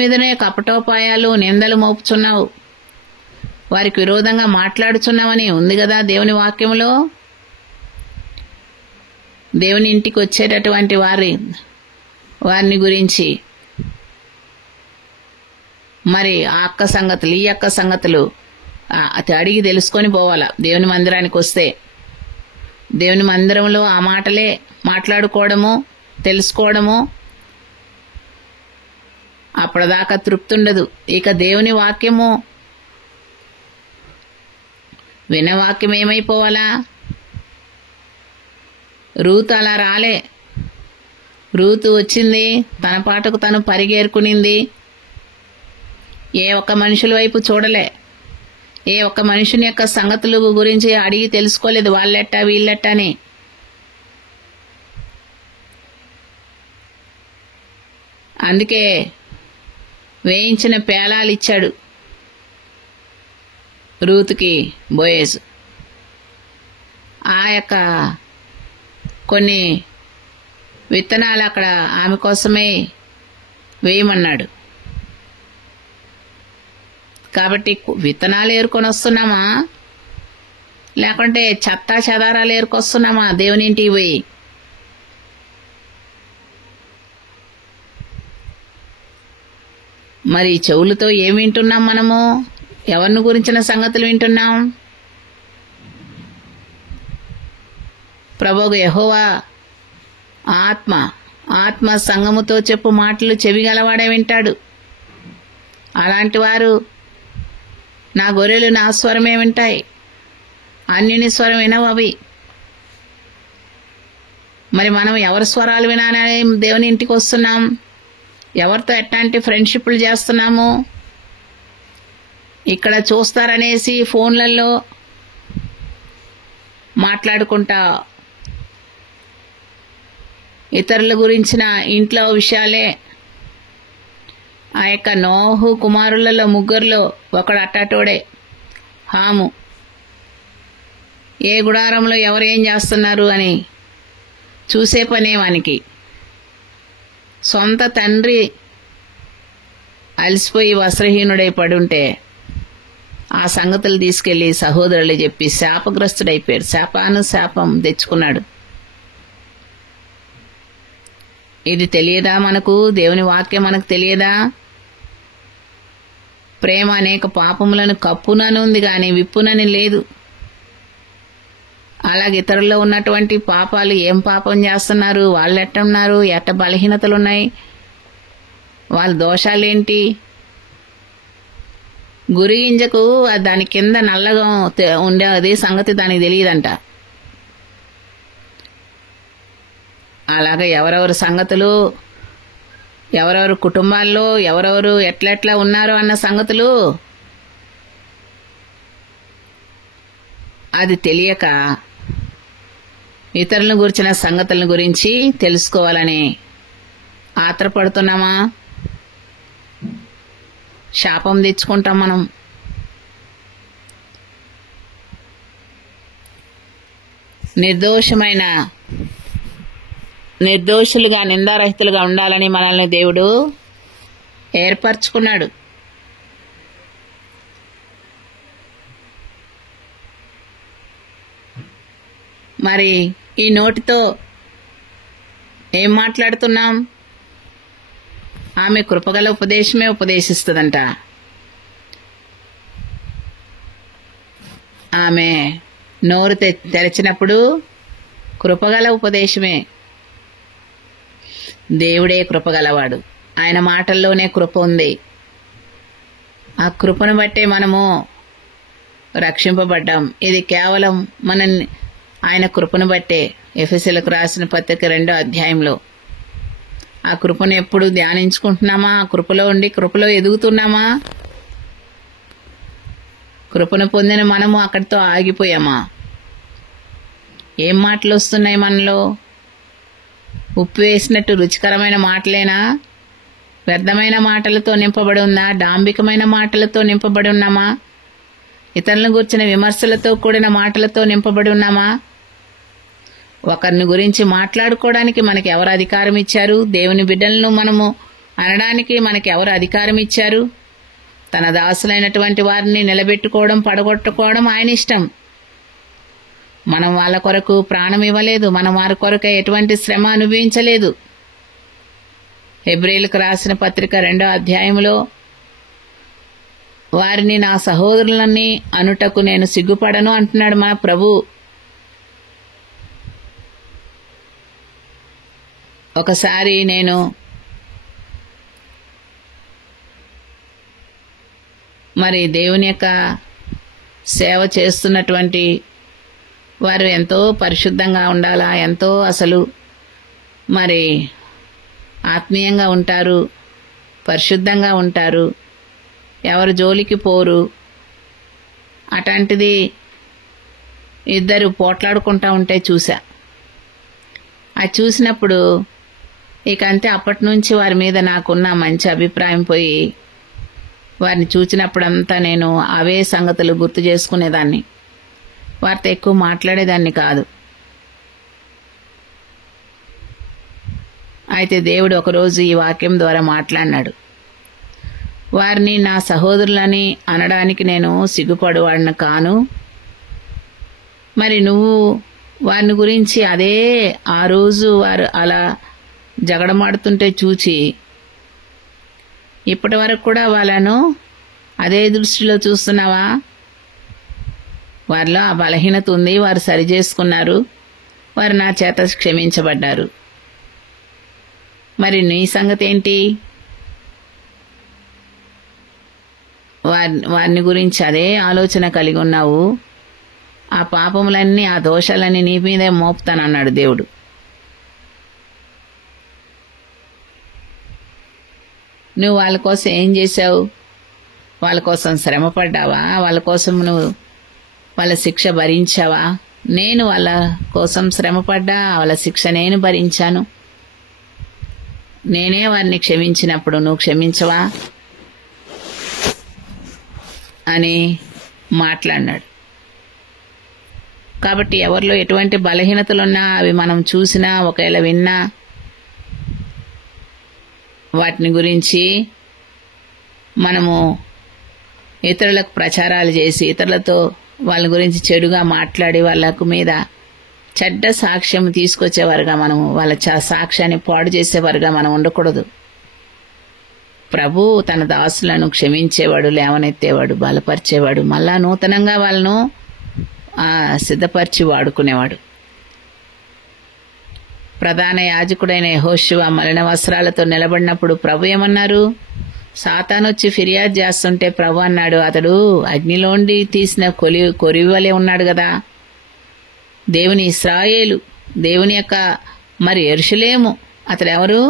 మీదనే కపటోపాయాలు నిందలు మోపుచున్నావు, వారికి విరోధంగా మాట్లాడుచున్నావని ఉంది కదా దేవుని వాక్యంలో. దేవుని ఇంటికి వచ్చేటటువంటి వారిని గురించి మరి ఆ అక్క సంగతులు ఈ అక్క సంగతులు అడిగి తెలుసుకొని పోవాలా. దేవుని మందిరానికి వస్తే దేవుని మందిరంలో ఆ మాటలే మాట్లాడుకోవడము, తెలుసుకోవడము, అప్పటిదాకా తృప్తి ఉండదు. ఇక దేవుని వాక్యము వినవాక్యం ఏమైపోవాలా? రూతు అలా రాలే. రూతు వచ్చింది, తన పాటకు తను పరిగేరుకునింది. ఏ ఒక్క మనుషుల వైపు చూడలే, ఏ ఒక్క మనుషుని యొక్క సంగతుల గురించి అడిగి తెలుసుకోలేదు, వాళ్ళెట్టా వీళ్ళెట్టని. అందుకే వేయించిన పేలాలు ఇచ్చాడు రూతుకి బోయేజు. ఆ యొక్క కొన్ని విత్తనాలు అక్కడ ఆమె కోసమే వేయమన్నాడు. కాబట్టి విత్తనాలు ఏరుకొని వస్తున్నామా, లేకుంటే చెత్తా చెదారాలు ఏరుకొస్తున్నామా దేవుని ఇంటికి పోయి? మరి చెవులతో ఏం వింటున్నాం మనము? ఎవరిని గురించిన సంగతులు వింటున్నాం? ప్రభువు యెహోవా ఆత్మ సంగముతో చెప్పు మాటలు చెవిగలవాడే వింటాడు. అలాంటి వారు నా గొర్రెలు నా స్వరమే వింటాయి, అన్యుని స్వరం వినవు అవి. మరి మనం ఎవరి స్వరాలు వినాలని దేవుని ఇంటికి వస్తున్నాం? ఎవరితో ఎట్లాంటి ఫ్రెండ్షిప్లు చేస్తున్నాము? ఇక్కడ చూస్తారనేసి ఫోన్లలో మాట్లాడుకుంటా ఇతరుల గురించిన ఇంట్లో విషయాలే. ఆ యొక్క నోహు కుమారులలో ముగ్గురులో ఒకడు అట్టాటోడే, హాము. ఏ గుడారంలో ఎవరేం చేస్తున్నారు అని చూసే పనే వానికి. సొంత తండ్రి అలసిపోయి వస్త్రహీనుడై పడుంటే ఆ సంగతులు తీసుకెళ్లి సహోదరులు చెప్పి శాపగ్రస్తుడైపోయాడు. శాపం తెచ్చుకున్నాడు. ఇది తెలియదా మనకు? దేవుని వాక్యం మనకు తెలియదా? ప్రేమ అనేక పాపములను కప్పునని ఉంది గాని విప్పునని లేదు. అలాగే ఇతరుల్లో ఉన్నటువంటి పాపాలు ఏం పాపం చేస్తున్నారు, వాళ్ళు ఎట్టున్నారు, ఎట్ట బలహీనతలున్నాయి, వాళ్ళ దోషాలేంటి? గురిగింజకు దాని కింద నల్లగా ఉండేది సంగతి దానికి తెలియదంట. అలాగే ఎవరెవరి సంగతులు, ఎవరెవరు కుటుంబాల్లో ఎవరెవరు ఎట్లెట్లా ఉన్నారు అన్న సంగతులు అది తెలియక ఇతరులను గురించిన సంగతులను గురించి తెలుసుకోవాలని ఆత్రపడుతున్నామా? శాపం తెచ్చుకుంటాం మనం. నిర్దోషులుగా నిందారహితులుగా ఉండాలని మనల్ని దేవుడు ఏర్పరచుకున్నాడు. మరి ఈ నోటితో ఏం మాట్లాడుతున్నాం? ఆమె కృపగల ఉపదేశమే ఉపదేశిస్తుందంట. ఆమె నోరు తెరిచినప్పుడు కృపగల ఉపదేశమే. దేవుడే కృపగలవాడు. ఆయన మాటల్లోనే కృప ఉంది. ఆ కృపను బట్టే మనము రక్షింపబడ్డాం. ఇది కేవలం ఆయన కృపను బట్టే. ఎఫెసీయులకు రాసిన పత్రిక 2వ అధ్యాయంలో ఆ కృపను ఎప్పుడు ధ్యానించుకుంటున్నామా? ఆ కృపలో ఉండి కృపలో ఎదుగుతున్నామా? కృపను పొందిన మనము అక్కడితో ఆగిపోయామా? ఏం మాటలు వస్తున్నాయి మనలో? ఉప్పు వేసినట్టు రుచికరమైన మాటలేనా? వ్యర్థమైన మాటలతో నింపబడి ఉందా? డాంబికమైన మాటలతో నింపబడి ఉన్నామా? ఇతరులను గురించిన విమర్శలతో కూడిన మాటలతో నింపబడి ఉన్నామా? ఒకరిని గురించి మాట్లాడుకోవడానికి మనకి ఎవరు అధికారం ఇచ్చారు? దేవుని బిడ్డలను మనము అనడానికి మనకి ఎవరు అధికారం ఇచ్చారు? తన దాసులైనటువంటి వారిని నిలబెట్టుకోవడం, పడగొట్టుకోవడం ఆయన ఇష్టం. మనం వాళ్ళ కొరకు ప్రాణం ఇవ్వలేదు. మనం వారి కొరకు ఎటువంటి శ్రమ అనుభవించలేదు. హెబ్రీయులకు రాసిన పత్రిక 2వ అధ్యాయంలో వారిని నా సహోదరులని అనుటకు నేను సిగ్గుపడను అంటున్నాడు మన ప్రభు. ఒకసారి నేను మరి దేవుని యొక్క సేవ చేస్తున్నటువంటి వారు ఎంతో పరిశుద్ధంగా ఉండాలా, ఎంతో అసలు మరి ఆత్మీయంగా ఉంటారు, పరిశుద్ధంగా ఉంటారు, ఎవరు జోలికి పోరు. అట్లాంటిది ఇద్దరు పోట్లాడుకుంటా ఉంటే చూసా. అది చూసినప్పుడు ఇక అంతే, అప్పటి నుంచి వారి మీద నాకున్న మంచి అభిప్రాయం పోయి వారిని చూసినప్పుడంతా నేను అవే సంగతులు గుర్తు చేసుకునేదాన్ని. వారితో ఎక్కువ మాట్లాడేదాన్ని కాదు. అయితే దేవుడు ఒకరోజు ఈ వాక్యం ద్వారా మాట్లాడినాడు. వారిని నా సహోదరులని అనడానికి నేను సిగ్గుపడువాడిని కాను. మరి నువ్వు వారిని గురించి అదే ఆ రోజు వారు అలా జగడమాడుతుంటే చూచి ఇప్పటి వరకు కూడా వాళ్ళను అదే దృష్టిలో చూస్తున్నావా? వారిలో ఆ బలహీనత ఉంది, వారు సరి చేసుకున్నారు, వారు నా చేత క్షమించబడ్డారు. మరి నీ సంగతి ఏంటి? వారిని గురించి అదే ఆలోచన కలిగి ఉన్నావు. ఆ పాపములన్నీ, ఆ దోషాలన్నీ నీ మీదే మోపుతానన్నాడు దేవుడు. నువ్వు వాళ్ళ కోసం ఏం చేశావు? వాళ్ళ కోసం శ్రమ పడ్డావా? వాళ్ళ కోసం నువ్వు వాళ్ళ శిక్ష భరించావా? నేను వాళ్ళ కోసం శ్రమ పడ్డా, వాళ్ళ శిక్ష నేను భరించాను. నేనే వారిని క్షమించినప్పుడు నువ్వు క్షమించవా అని మాట్లాడినాడు. కాబట్టి ఎవరిలో ఎటువంటి బలహీనతలున్నా అవి మనం చూసినా, ఒకవేళ విన్నా, వాటిని గురించి మనము ఇతరులకు ప్రచారాలు చేసి, ఇతరులతో వాళ్ళ గురించి చెడుగా మాట్లాడి వాళ్ళకు మీద చెడ్డ సాక్ష్యం తీసుకొచ్చేవారుగా మనము, వాళ్ళ సాక్ష్యాన్ని పాడు చేసేవారుగా మనం ఉండకూడదు. ప్రభు తన దాసులను క్షమించేవాడు, లేవనెత్తేవాడు, బలపరిచేవాడు, మళ్ళా నూతనంగా వాళ్ళను సిద్ధపరిచి వాడుకునేవాడు. ప్రధాన యాజకుడైన యెహోషువ మలిన వస్త్రాలతో నిలబడినప్పుడు ప్రభు ఏమన్నారు? సాతానొచ్చి ఫిర్యాదు చేస్తుంటే ప్రభు అన్నాడు, అతడు అగ్నిలోండి తీసిన కొరివలే ఉన్నాడు కదా. దేవుని ఇశ్రాయేలు, దేవుని యొక్క మరి యెరూషలేము, అతడు ఎవరు?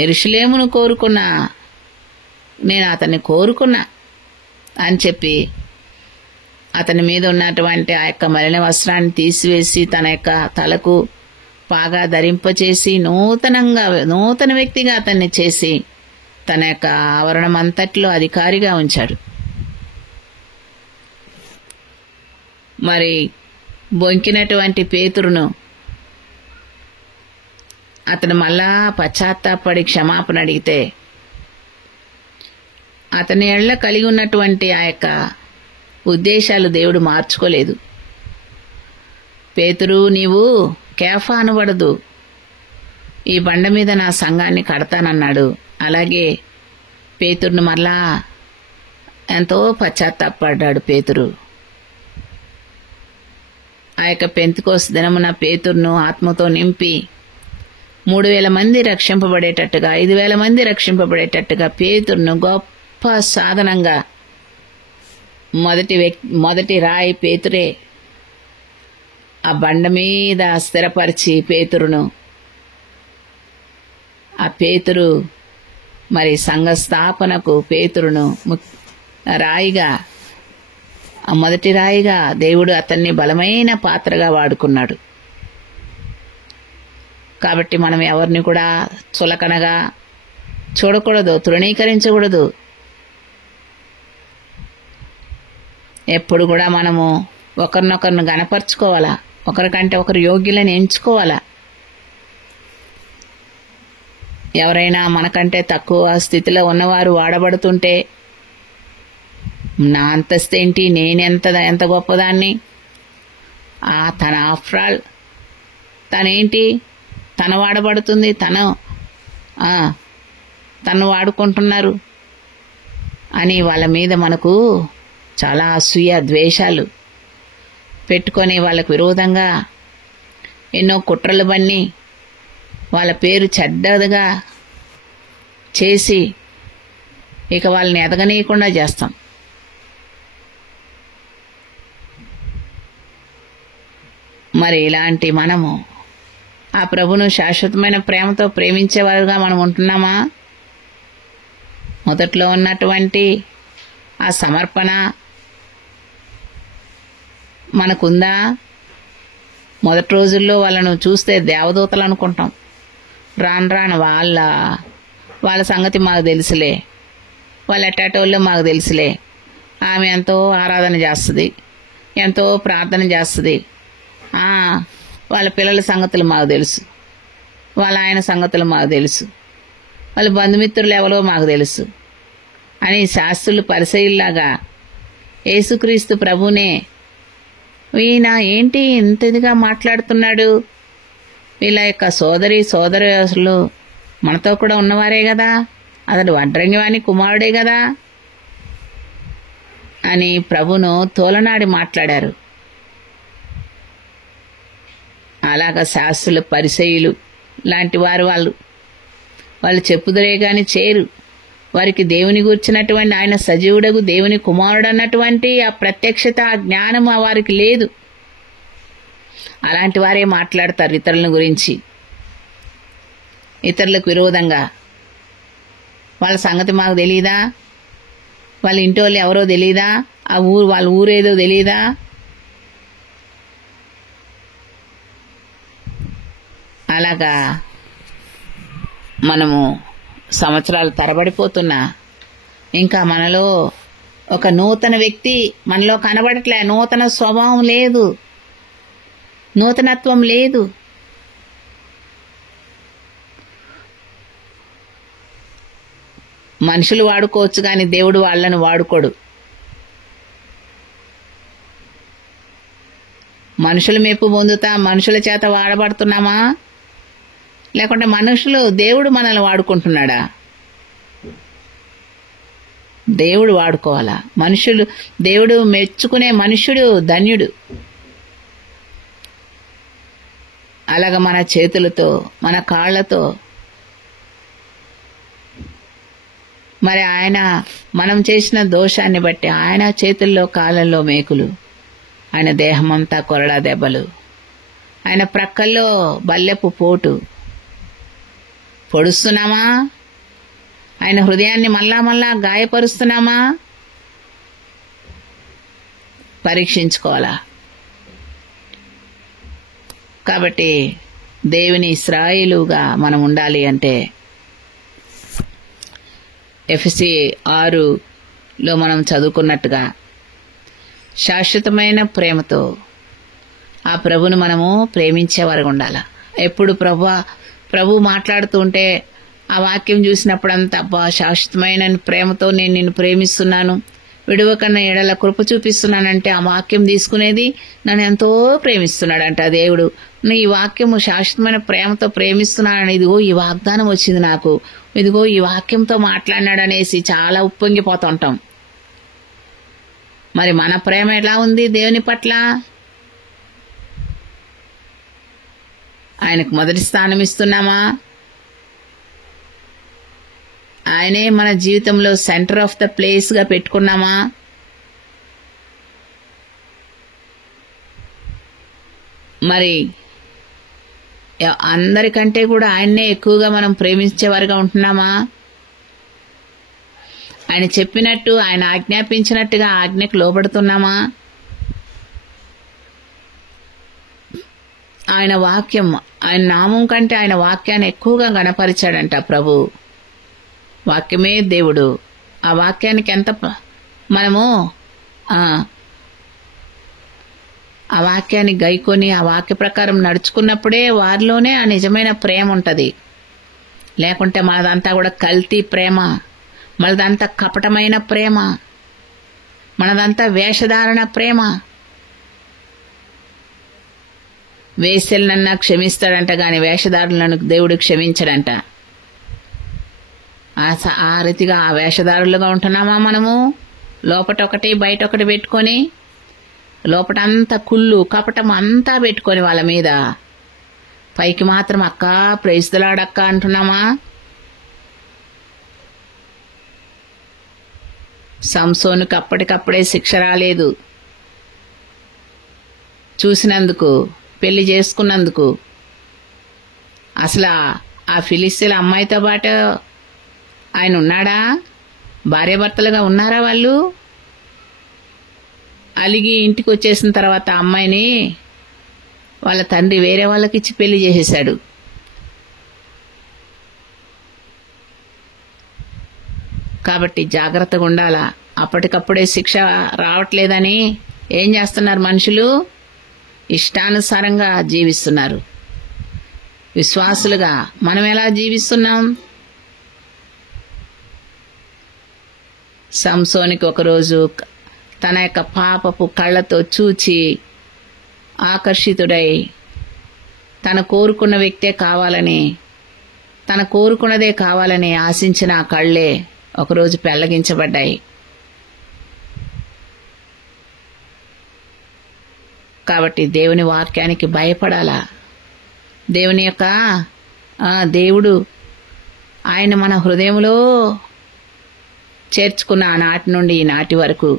యెరూషలేమును కోరుకున్నా, నేను అతన్ని కోరుకున్నా అని చెప్పి అతని మీద ఉన్నటువంటి ఆ యొక్క మలిన వస్త్రాన్ని తీసివేసి తన యొక్క తలకు పాగా ధరింపచేసి నూతన వ్యక్తిగా అతన్ని చేసి తన యొక్క ఆవరణం అంతట్లో అధికారిగా ఉంచాడు. మరి బొంకినటువంటి పేతురును అతను మళ్ళా పశ్చాత్తాపడి క్షమాపణ అడిగితే అతని ఎళ్ళ కలిగి ఉన్నటువంటి ఆ యొక్క ఉద్దేశాలు దేవుడు మార్చుకోలేదు. పేతురు, నీవు కేఫా అనబడదు, ఈ బండ మీద నా సంఘాన్ని కడతానన్నాడు. అలాగే పేతురును మరలా ఎంతో పశ్చాత్తాపడ్డాడు పేతురు. ఆ యొక్క పెంతెకోస్తు దినమున పేతురును ఆత్మతో నింపి 3000 మంది రక్షింపబడేటట్టుగా, 5000 మంది రక్షింపబడేటట్టుగా పేతురును గొప్ప గొప్ప సాధనంగా మొదటి రాయి పేతురే. ఆ బండ మీద స్థిరపరిచి పేతురును, ఆ పేతురు మరి సంఘ స్థాపనకు పేతురును రాయిగా, ఆ మొదటి రాయిగా దేవుడు అతన్ని బలమైన పాత్రగా వాడుకున్నాడు. కాబట్టి మనం ఎవరిని కూడా చులకనగా చూడకూడదు, తృణీకరించకూడదు. ఎప్పుడు కూడా మనము ఒకరినొకరిని గణపరుచుకోవాలా, ఒకరికంటే ఒకరు యోగ్యులని ఎంచుకోవాలా. ఎవరైనా మనకంటే తక్కువ స్థితిలో ఉన్నవారు వాడబడుతుంటే, నా అంతస్తేంటి, ఎంత గొప్పదాన్ని, తన ఆఫ్టర్ ఆల్ తనేంటి, తను వాడబడుతుంది, తను వాడుకుంటున్నారు అని వాళ్ళ మీద మనకు చాలా అసూయ ద్వేషాలు పెట్టుకొని వాళ్ళకు విరోధంగా ఎన్నో కుట్రలు బన్ని వాళ్ళ పేరు చెడ్డగా చేసి ఇక వాళ్ళని ఎదగనీయకుండా చేస్తాం. మరి ఇలాంటి మనము ఆ ప్రభును శాశ్వతమైన ప్రేమతో ప్రేమించేవారుగా మనం ఉంటున్నామా? మొదట్లో ఉన్నటువంటి ఆ సమర్పణ మనకుందా? మొదటి రోజుల్లో వాళ్ళను చూస్తే దేవదూతలు అనుకుంటాం. రాను వాళ్ళ సంగతి మాకు తెలుసులే, వాళ్ళు ఎట్టాటోళ్ళో మాకు తెలుసులే, ఆమె ఎంతో ఆరాధన చేస్తుంది, ఎంతో ప్రార్థన చేస్తుంది, వాళ్ళ పిల్లల సంగతులు మాకు తెలుసు, వాళ్ళ ఆయన సంగతులు మాకు తెలుసు, వాళ్ళ బంధుమిత్రులు ఎవరో మాకు తెలుసు అని శాస్త్రులు పరిసయ్యుల్లాగా యేసుక్రీస్తు ప్రభునే ఈయన ఏంటి ఇంత ఇదిగా మాట్లాడుతున్నాడు, వీళ్ళ యొక్క సోదరులు మనతో కూడా ఉన్నవారే కదా, అతడు వడ్రంగివాని కుమారుడే కదా అని ప్రభును తోలనాడి మాట్లాడారు. అలాగా శాస్త్రులు పరిసయ్యులు లాంటి వారు వాళ్ళు చెప్పుదరే గాని చేరు. వారికి దేవుని గూర్చినటువంటి ఆయన సజీవుడగు దేవుని కుమారుడు అన్నటువంటి ఆ ప్రత్యక్షత, ఆ జ్ఞానం వారికి లేదు. అలాంటి వారే మాట్లాడతారు ఇతరుల గురించి, ఇతరులకు విరోధంగా. వాళ్ళ సంగతి మాకు తెలీదా, వాళ్ళ ఇంటి వాళ్ళు ఎవరో తెలీదా, వాళ్ళ ఊరేదో తెలీదా, అలాగా మనము సంవత్సరాలు తరబడిపోతున్నా ఇంకా మనలో ఒక నూతన వ్యక్తి మనలో కనబడట్లే, నూతన స్వభావం లేదు, నూతనత్వం లేదు. మనుషులు వాడుకోవచ్చు కానీ దేవుడు వాళ్ళను వాడుకోడు. మనుషుల మెప్పు పొందుతా మనుషుల చేత వాడబడుతున్నామా, లేకుంటే దేవుడు మనల్ని వాడుకుంటున్నాడా? దేవుడు వాడుకోవాలా. దేవుడు మెచ్చుకునే మనుష్యుడు ధన్యుడు. అలాగ మన చేతులతో, మన కాళ్లతో మరి ఆయన మనం చేసిన దోషాన్ని బట్టి ఆయన చేతుల్లో కాళ్ళల్లో మేకులు, ఆయన దేహమంతా కొరడా దెబ్బలు, ఆయన ప్రక్కల్లో బల్లెపు పోటు పొడుస్తున్నామా? ఆయన హృదయాన్ని మళ్ళా గాయపరుస్తున్నామా? పరీక్షించుకోవాలా. కాబట్టి దేవుని ఇశ్రాయేలుగా మనం ఉండాలి అంటే ఎఫెసీ 6లో మనం చదువుకున్నట్టుగా శాశ్వతమైన ప్రేమతో ఆ ప్రభును మనము ప్రేమించేవారుగా ఉండాలి. ఎప్పుడు ప్రభు మాట్లాడుతూ ఉంటే ఆ వాక్యం చూసినప్పుడంతా అబ్బా శాశ్వతమైన ప్రేమతో నేను నిన్ను ప్రేమిస్తున్నాను, విడువకన్నా ఎడల కృప చూపిస్తున్నానంటే ఆ వాక్యం తీసుకునేది నన్ను ఎంతో ప్రేమిస్తున్నాడంట దేవుడు. ఈ వాక్యము శాశ్వతమైన ప్రేమతో ప్రేమిస్తున్నానని, ఇదిగో ఈ వాగ్దానం వచ్చింది నాకు, ఇదిగో ఈ వాక్యంతో మాట్లాడినాడనేసి చాలా ఉప్పొంగిపోతుంటాం. మరి మన ప్రేమ ఎలా ఉంది దేవుని పట్ల? ఆయనకు మొదటి స్థానం ఇస్తున్నామా? ఆయనే మన జీవితంలో సెంటర్ ఆఫ్ ద ప్లేస్గా పెట్టుకున్నామా? మరి అందరికంటే కూడా ఆయన్నే ఎక్కువగా మనం ప్రేమించేవారుగా ఉంటున్నామా? ఆయన చెప్పినట్టు, ఆయన ఆజ్ఞాపించినట్టుగా ఆజ్ఞకు లోబడుతున్నామా? ఆయన వాక్యం, ఆయన నామం కంటే ఆయన వాక్యాన్ని ఎక్కువగా గణపరిచాడంట ప్రభు. వాక్యమే దేవుడు. ఆ వాక్యానికి ఎంత మనము ఆ వాక్యాన్ని గైకొని ఆ వాక్య ప్రకారం నడుచుకున్నప్పుడే వారిలోనే ఆ నిజమైన ప్రేమ ఉంటుంది. లేకుంటే మనదంతా కూడా కల్తీ ప్రేమ, మనదంతా కపటమైన ప్రేమ, మనదంతా వేషధారణ ప్రేమ. వేశ్యలనన్నా క్షమిస్తాడంట గాని వేషధారులను దేవుడు క్షమించడంట. ఆ రీతిగా ఆ వేషధారులుగా ఉంటున్నామా మనము? లోపటొకటి బయటొకటి పెట్టుకొని, లోపటంతా కుళ్ళు కపటం అంతా పెట్టుకొని వాళ్ళ మీద, పైకి మాత్రం అక్క ప్రైజ్లాడక్క అంటున్నామా? సంసోనుకు అప్పటికప్పుడే శిక్ష రాలేదు. చూసినందుకు, పెళ్లి చేసుకున్నందుకు. అసలు ఆ ఫిలిస్తీన్ల అమ్మాయితో పాటు ఆయన ఉన్నాడా? భార్యాభర్తలుగా ఉన్నారా వాళ్ళు? అలిగి ఇంటికి వచ్చేసిన తర్వాత అమ్మాయిని వాళ్ళ తండ్రి వేరే వాళ్ళకి ఇచ్చి పెళ్లి చేసేశాడు. కాబట్టి జాగ్రత్తగా ఉండాలా. అప్పటికప్పుడే శిక్ష రావట్లేదని ఏం చేస్తున్నారు మనుషులు? ఇష్టానుసారంగా జీవిస్తున్నారు. విశ్వాసులుగా మనం ఎలా జీవిస్తున్నాం? సంసోనికి ఒకరోజు తన యొక్క పాపపు కళ్ళతో చూచి ఆకర్షితుడై తన కోరుకున్న వ్యక్తే కావాలని, తన కోరుకున్నదే కావాలని ఆశించిన ఆ కళ్ళే ఒకరోజు పెళ్లగించబడ్డాయి. కాబట్టి దేవుని వాక్యానికి భయపడాలా. దేవుని యొక్క దేవుడు ఆయన మన హృదయంలో చేర్చుకున్న ఆనాటి నుండి ఈనాటి వరకు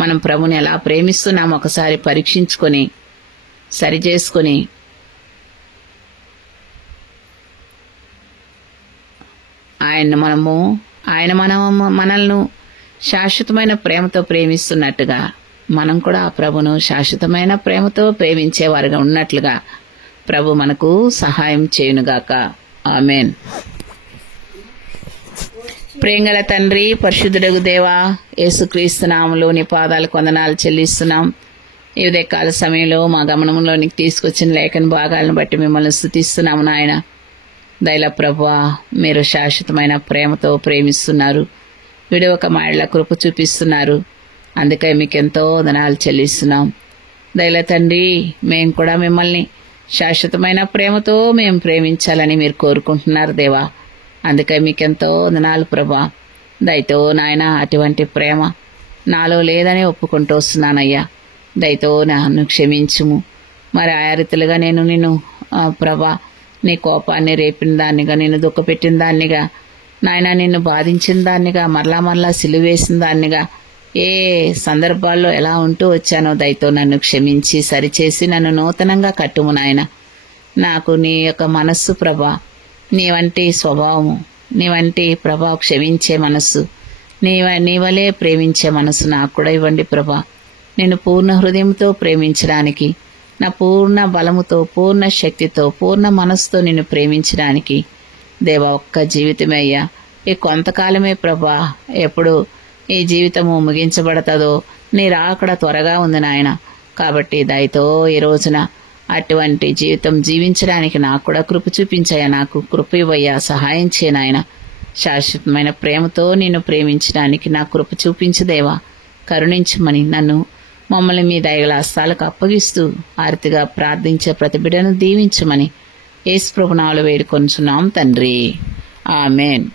మనం ప్రభుని ఎలా ప్రేమిస్తున్నాం ఒకసారి పరీక్షించుకొని సరిచేసుకొని ఆయన మనల్ని శాశ్వతమైన ప్రేమతో ప్రేమిస్తున్నట్టుగా మనం కూడా ఆ ప్రభును శాశ్వతమైన ప్రేమతో ప్రేమించేవారుగా ఉన్నట్లుగా ప్రభు మనకు సహాయం చేయునుగాక. ఆమేన్. ప్రేంగల తండ్రి, పరిశుద్ధుడగు దేవా, యేసుక్రీస్తు నామములో నీ పాదాలకు వందనాలు చెల్లిస్తున్నాం. ఈ ఉదయకాల సమయంలో మా గమనంలోనికి తీసుకొచ్చిన లేఖన భాగాలను బట్టి మిమ్మల్ని స్తుతిస్తున్నాము నాయన. దయల ప్రభువా, మీరు శాశ్వతమైన ప్రేమతో ప్రేమిస్తున్నారు, విడవక మాయల కృప చూపిస్తున్నారు. అందుకే మీకెంతో వందనాలు చెల్లిస్తున్నాం. దయల తండ్రి, మేము కూడా మిమ్మల్ని శాశ్వతమైన ప్రేమతో మేము ప్రేమించాలని మీరు కోరుకుంటున్నారు దేవా. అందుకే మీకెంతో వందనాలు ప్రభా. దయతో నాయన అటువంటి ప్రేమ నాలో లేదని ఒప్పుకుంటూ వస్తున్నానయ్యా. దయతో నన్ను క్షమించుము. మరి ఆయా రీతిలుగా నేను నిన్ను ప్రభా నీ కోపాన్ని రేపిన దాన్నిగా, నిన్ను దుఃఖపెట్టిన దాన్నిగా, నాయన నిన్ను బాధించిన దాన్నిగా, మరలా సిలువేసిన దాన్నిగా ఏ సందర్భాల్లో ఎలా ఉంటూ వచ్చానో దయతో నన్ను క్షమించి సరిచేసి నన్ను నూతనంగా కట్టుము నాయన. నాకు నీ యొక్క మనస్సు ప్రభా, నీ వంటి స్వభావము, నీ వంటి ప్రభా క్షమించే మనస్సు, నీ వలే ప్రేమించే మనస్సు నాకు కూడా ఇవ్వండి ప్రభా. నేను పూర్ణ హృదయంతో ప్రేమించడానికి, నా పూర్ణ బలముతో, పూర్ణ శక్తితో, పూర్ణ మనస్సుతో నిన్ను ప్రేమించడానికి దేవా ఒక్క జీవితమే అయ్యా. ఈ కొంతకాలమే ప్రభా, ఎప్పుడు ఈ జీవితము ముగించబడతాదో నీ రాకడ త్వరగా ఉంది నాయన. కాబట్టి దయతో ఈ రోజున అటువంటి జీవితం జీవించడానికి నాకు కూడా కృప చూపించాయా, నాకు కృప ఇవ్వయ్యా, సహాయం చేయనాయన. శాశ్వతమైన ప్రేమతో నిన్ను ప్రేమించడానికి నా కృప చూపించదేవా, కరుణించమని నన్ను మమ్మల్ని మీ దయగల హస్తాలకు అప్పగిస్తూ ఆర్తిగా ప్రార్థించే ప్రతి బిడ్డను దీవించమని యేసు ప్రభువు నామములో వేడుకొనుచున్నాం తండ్రి. ఆమేన్.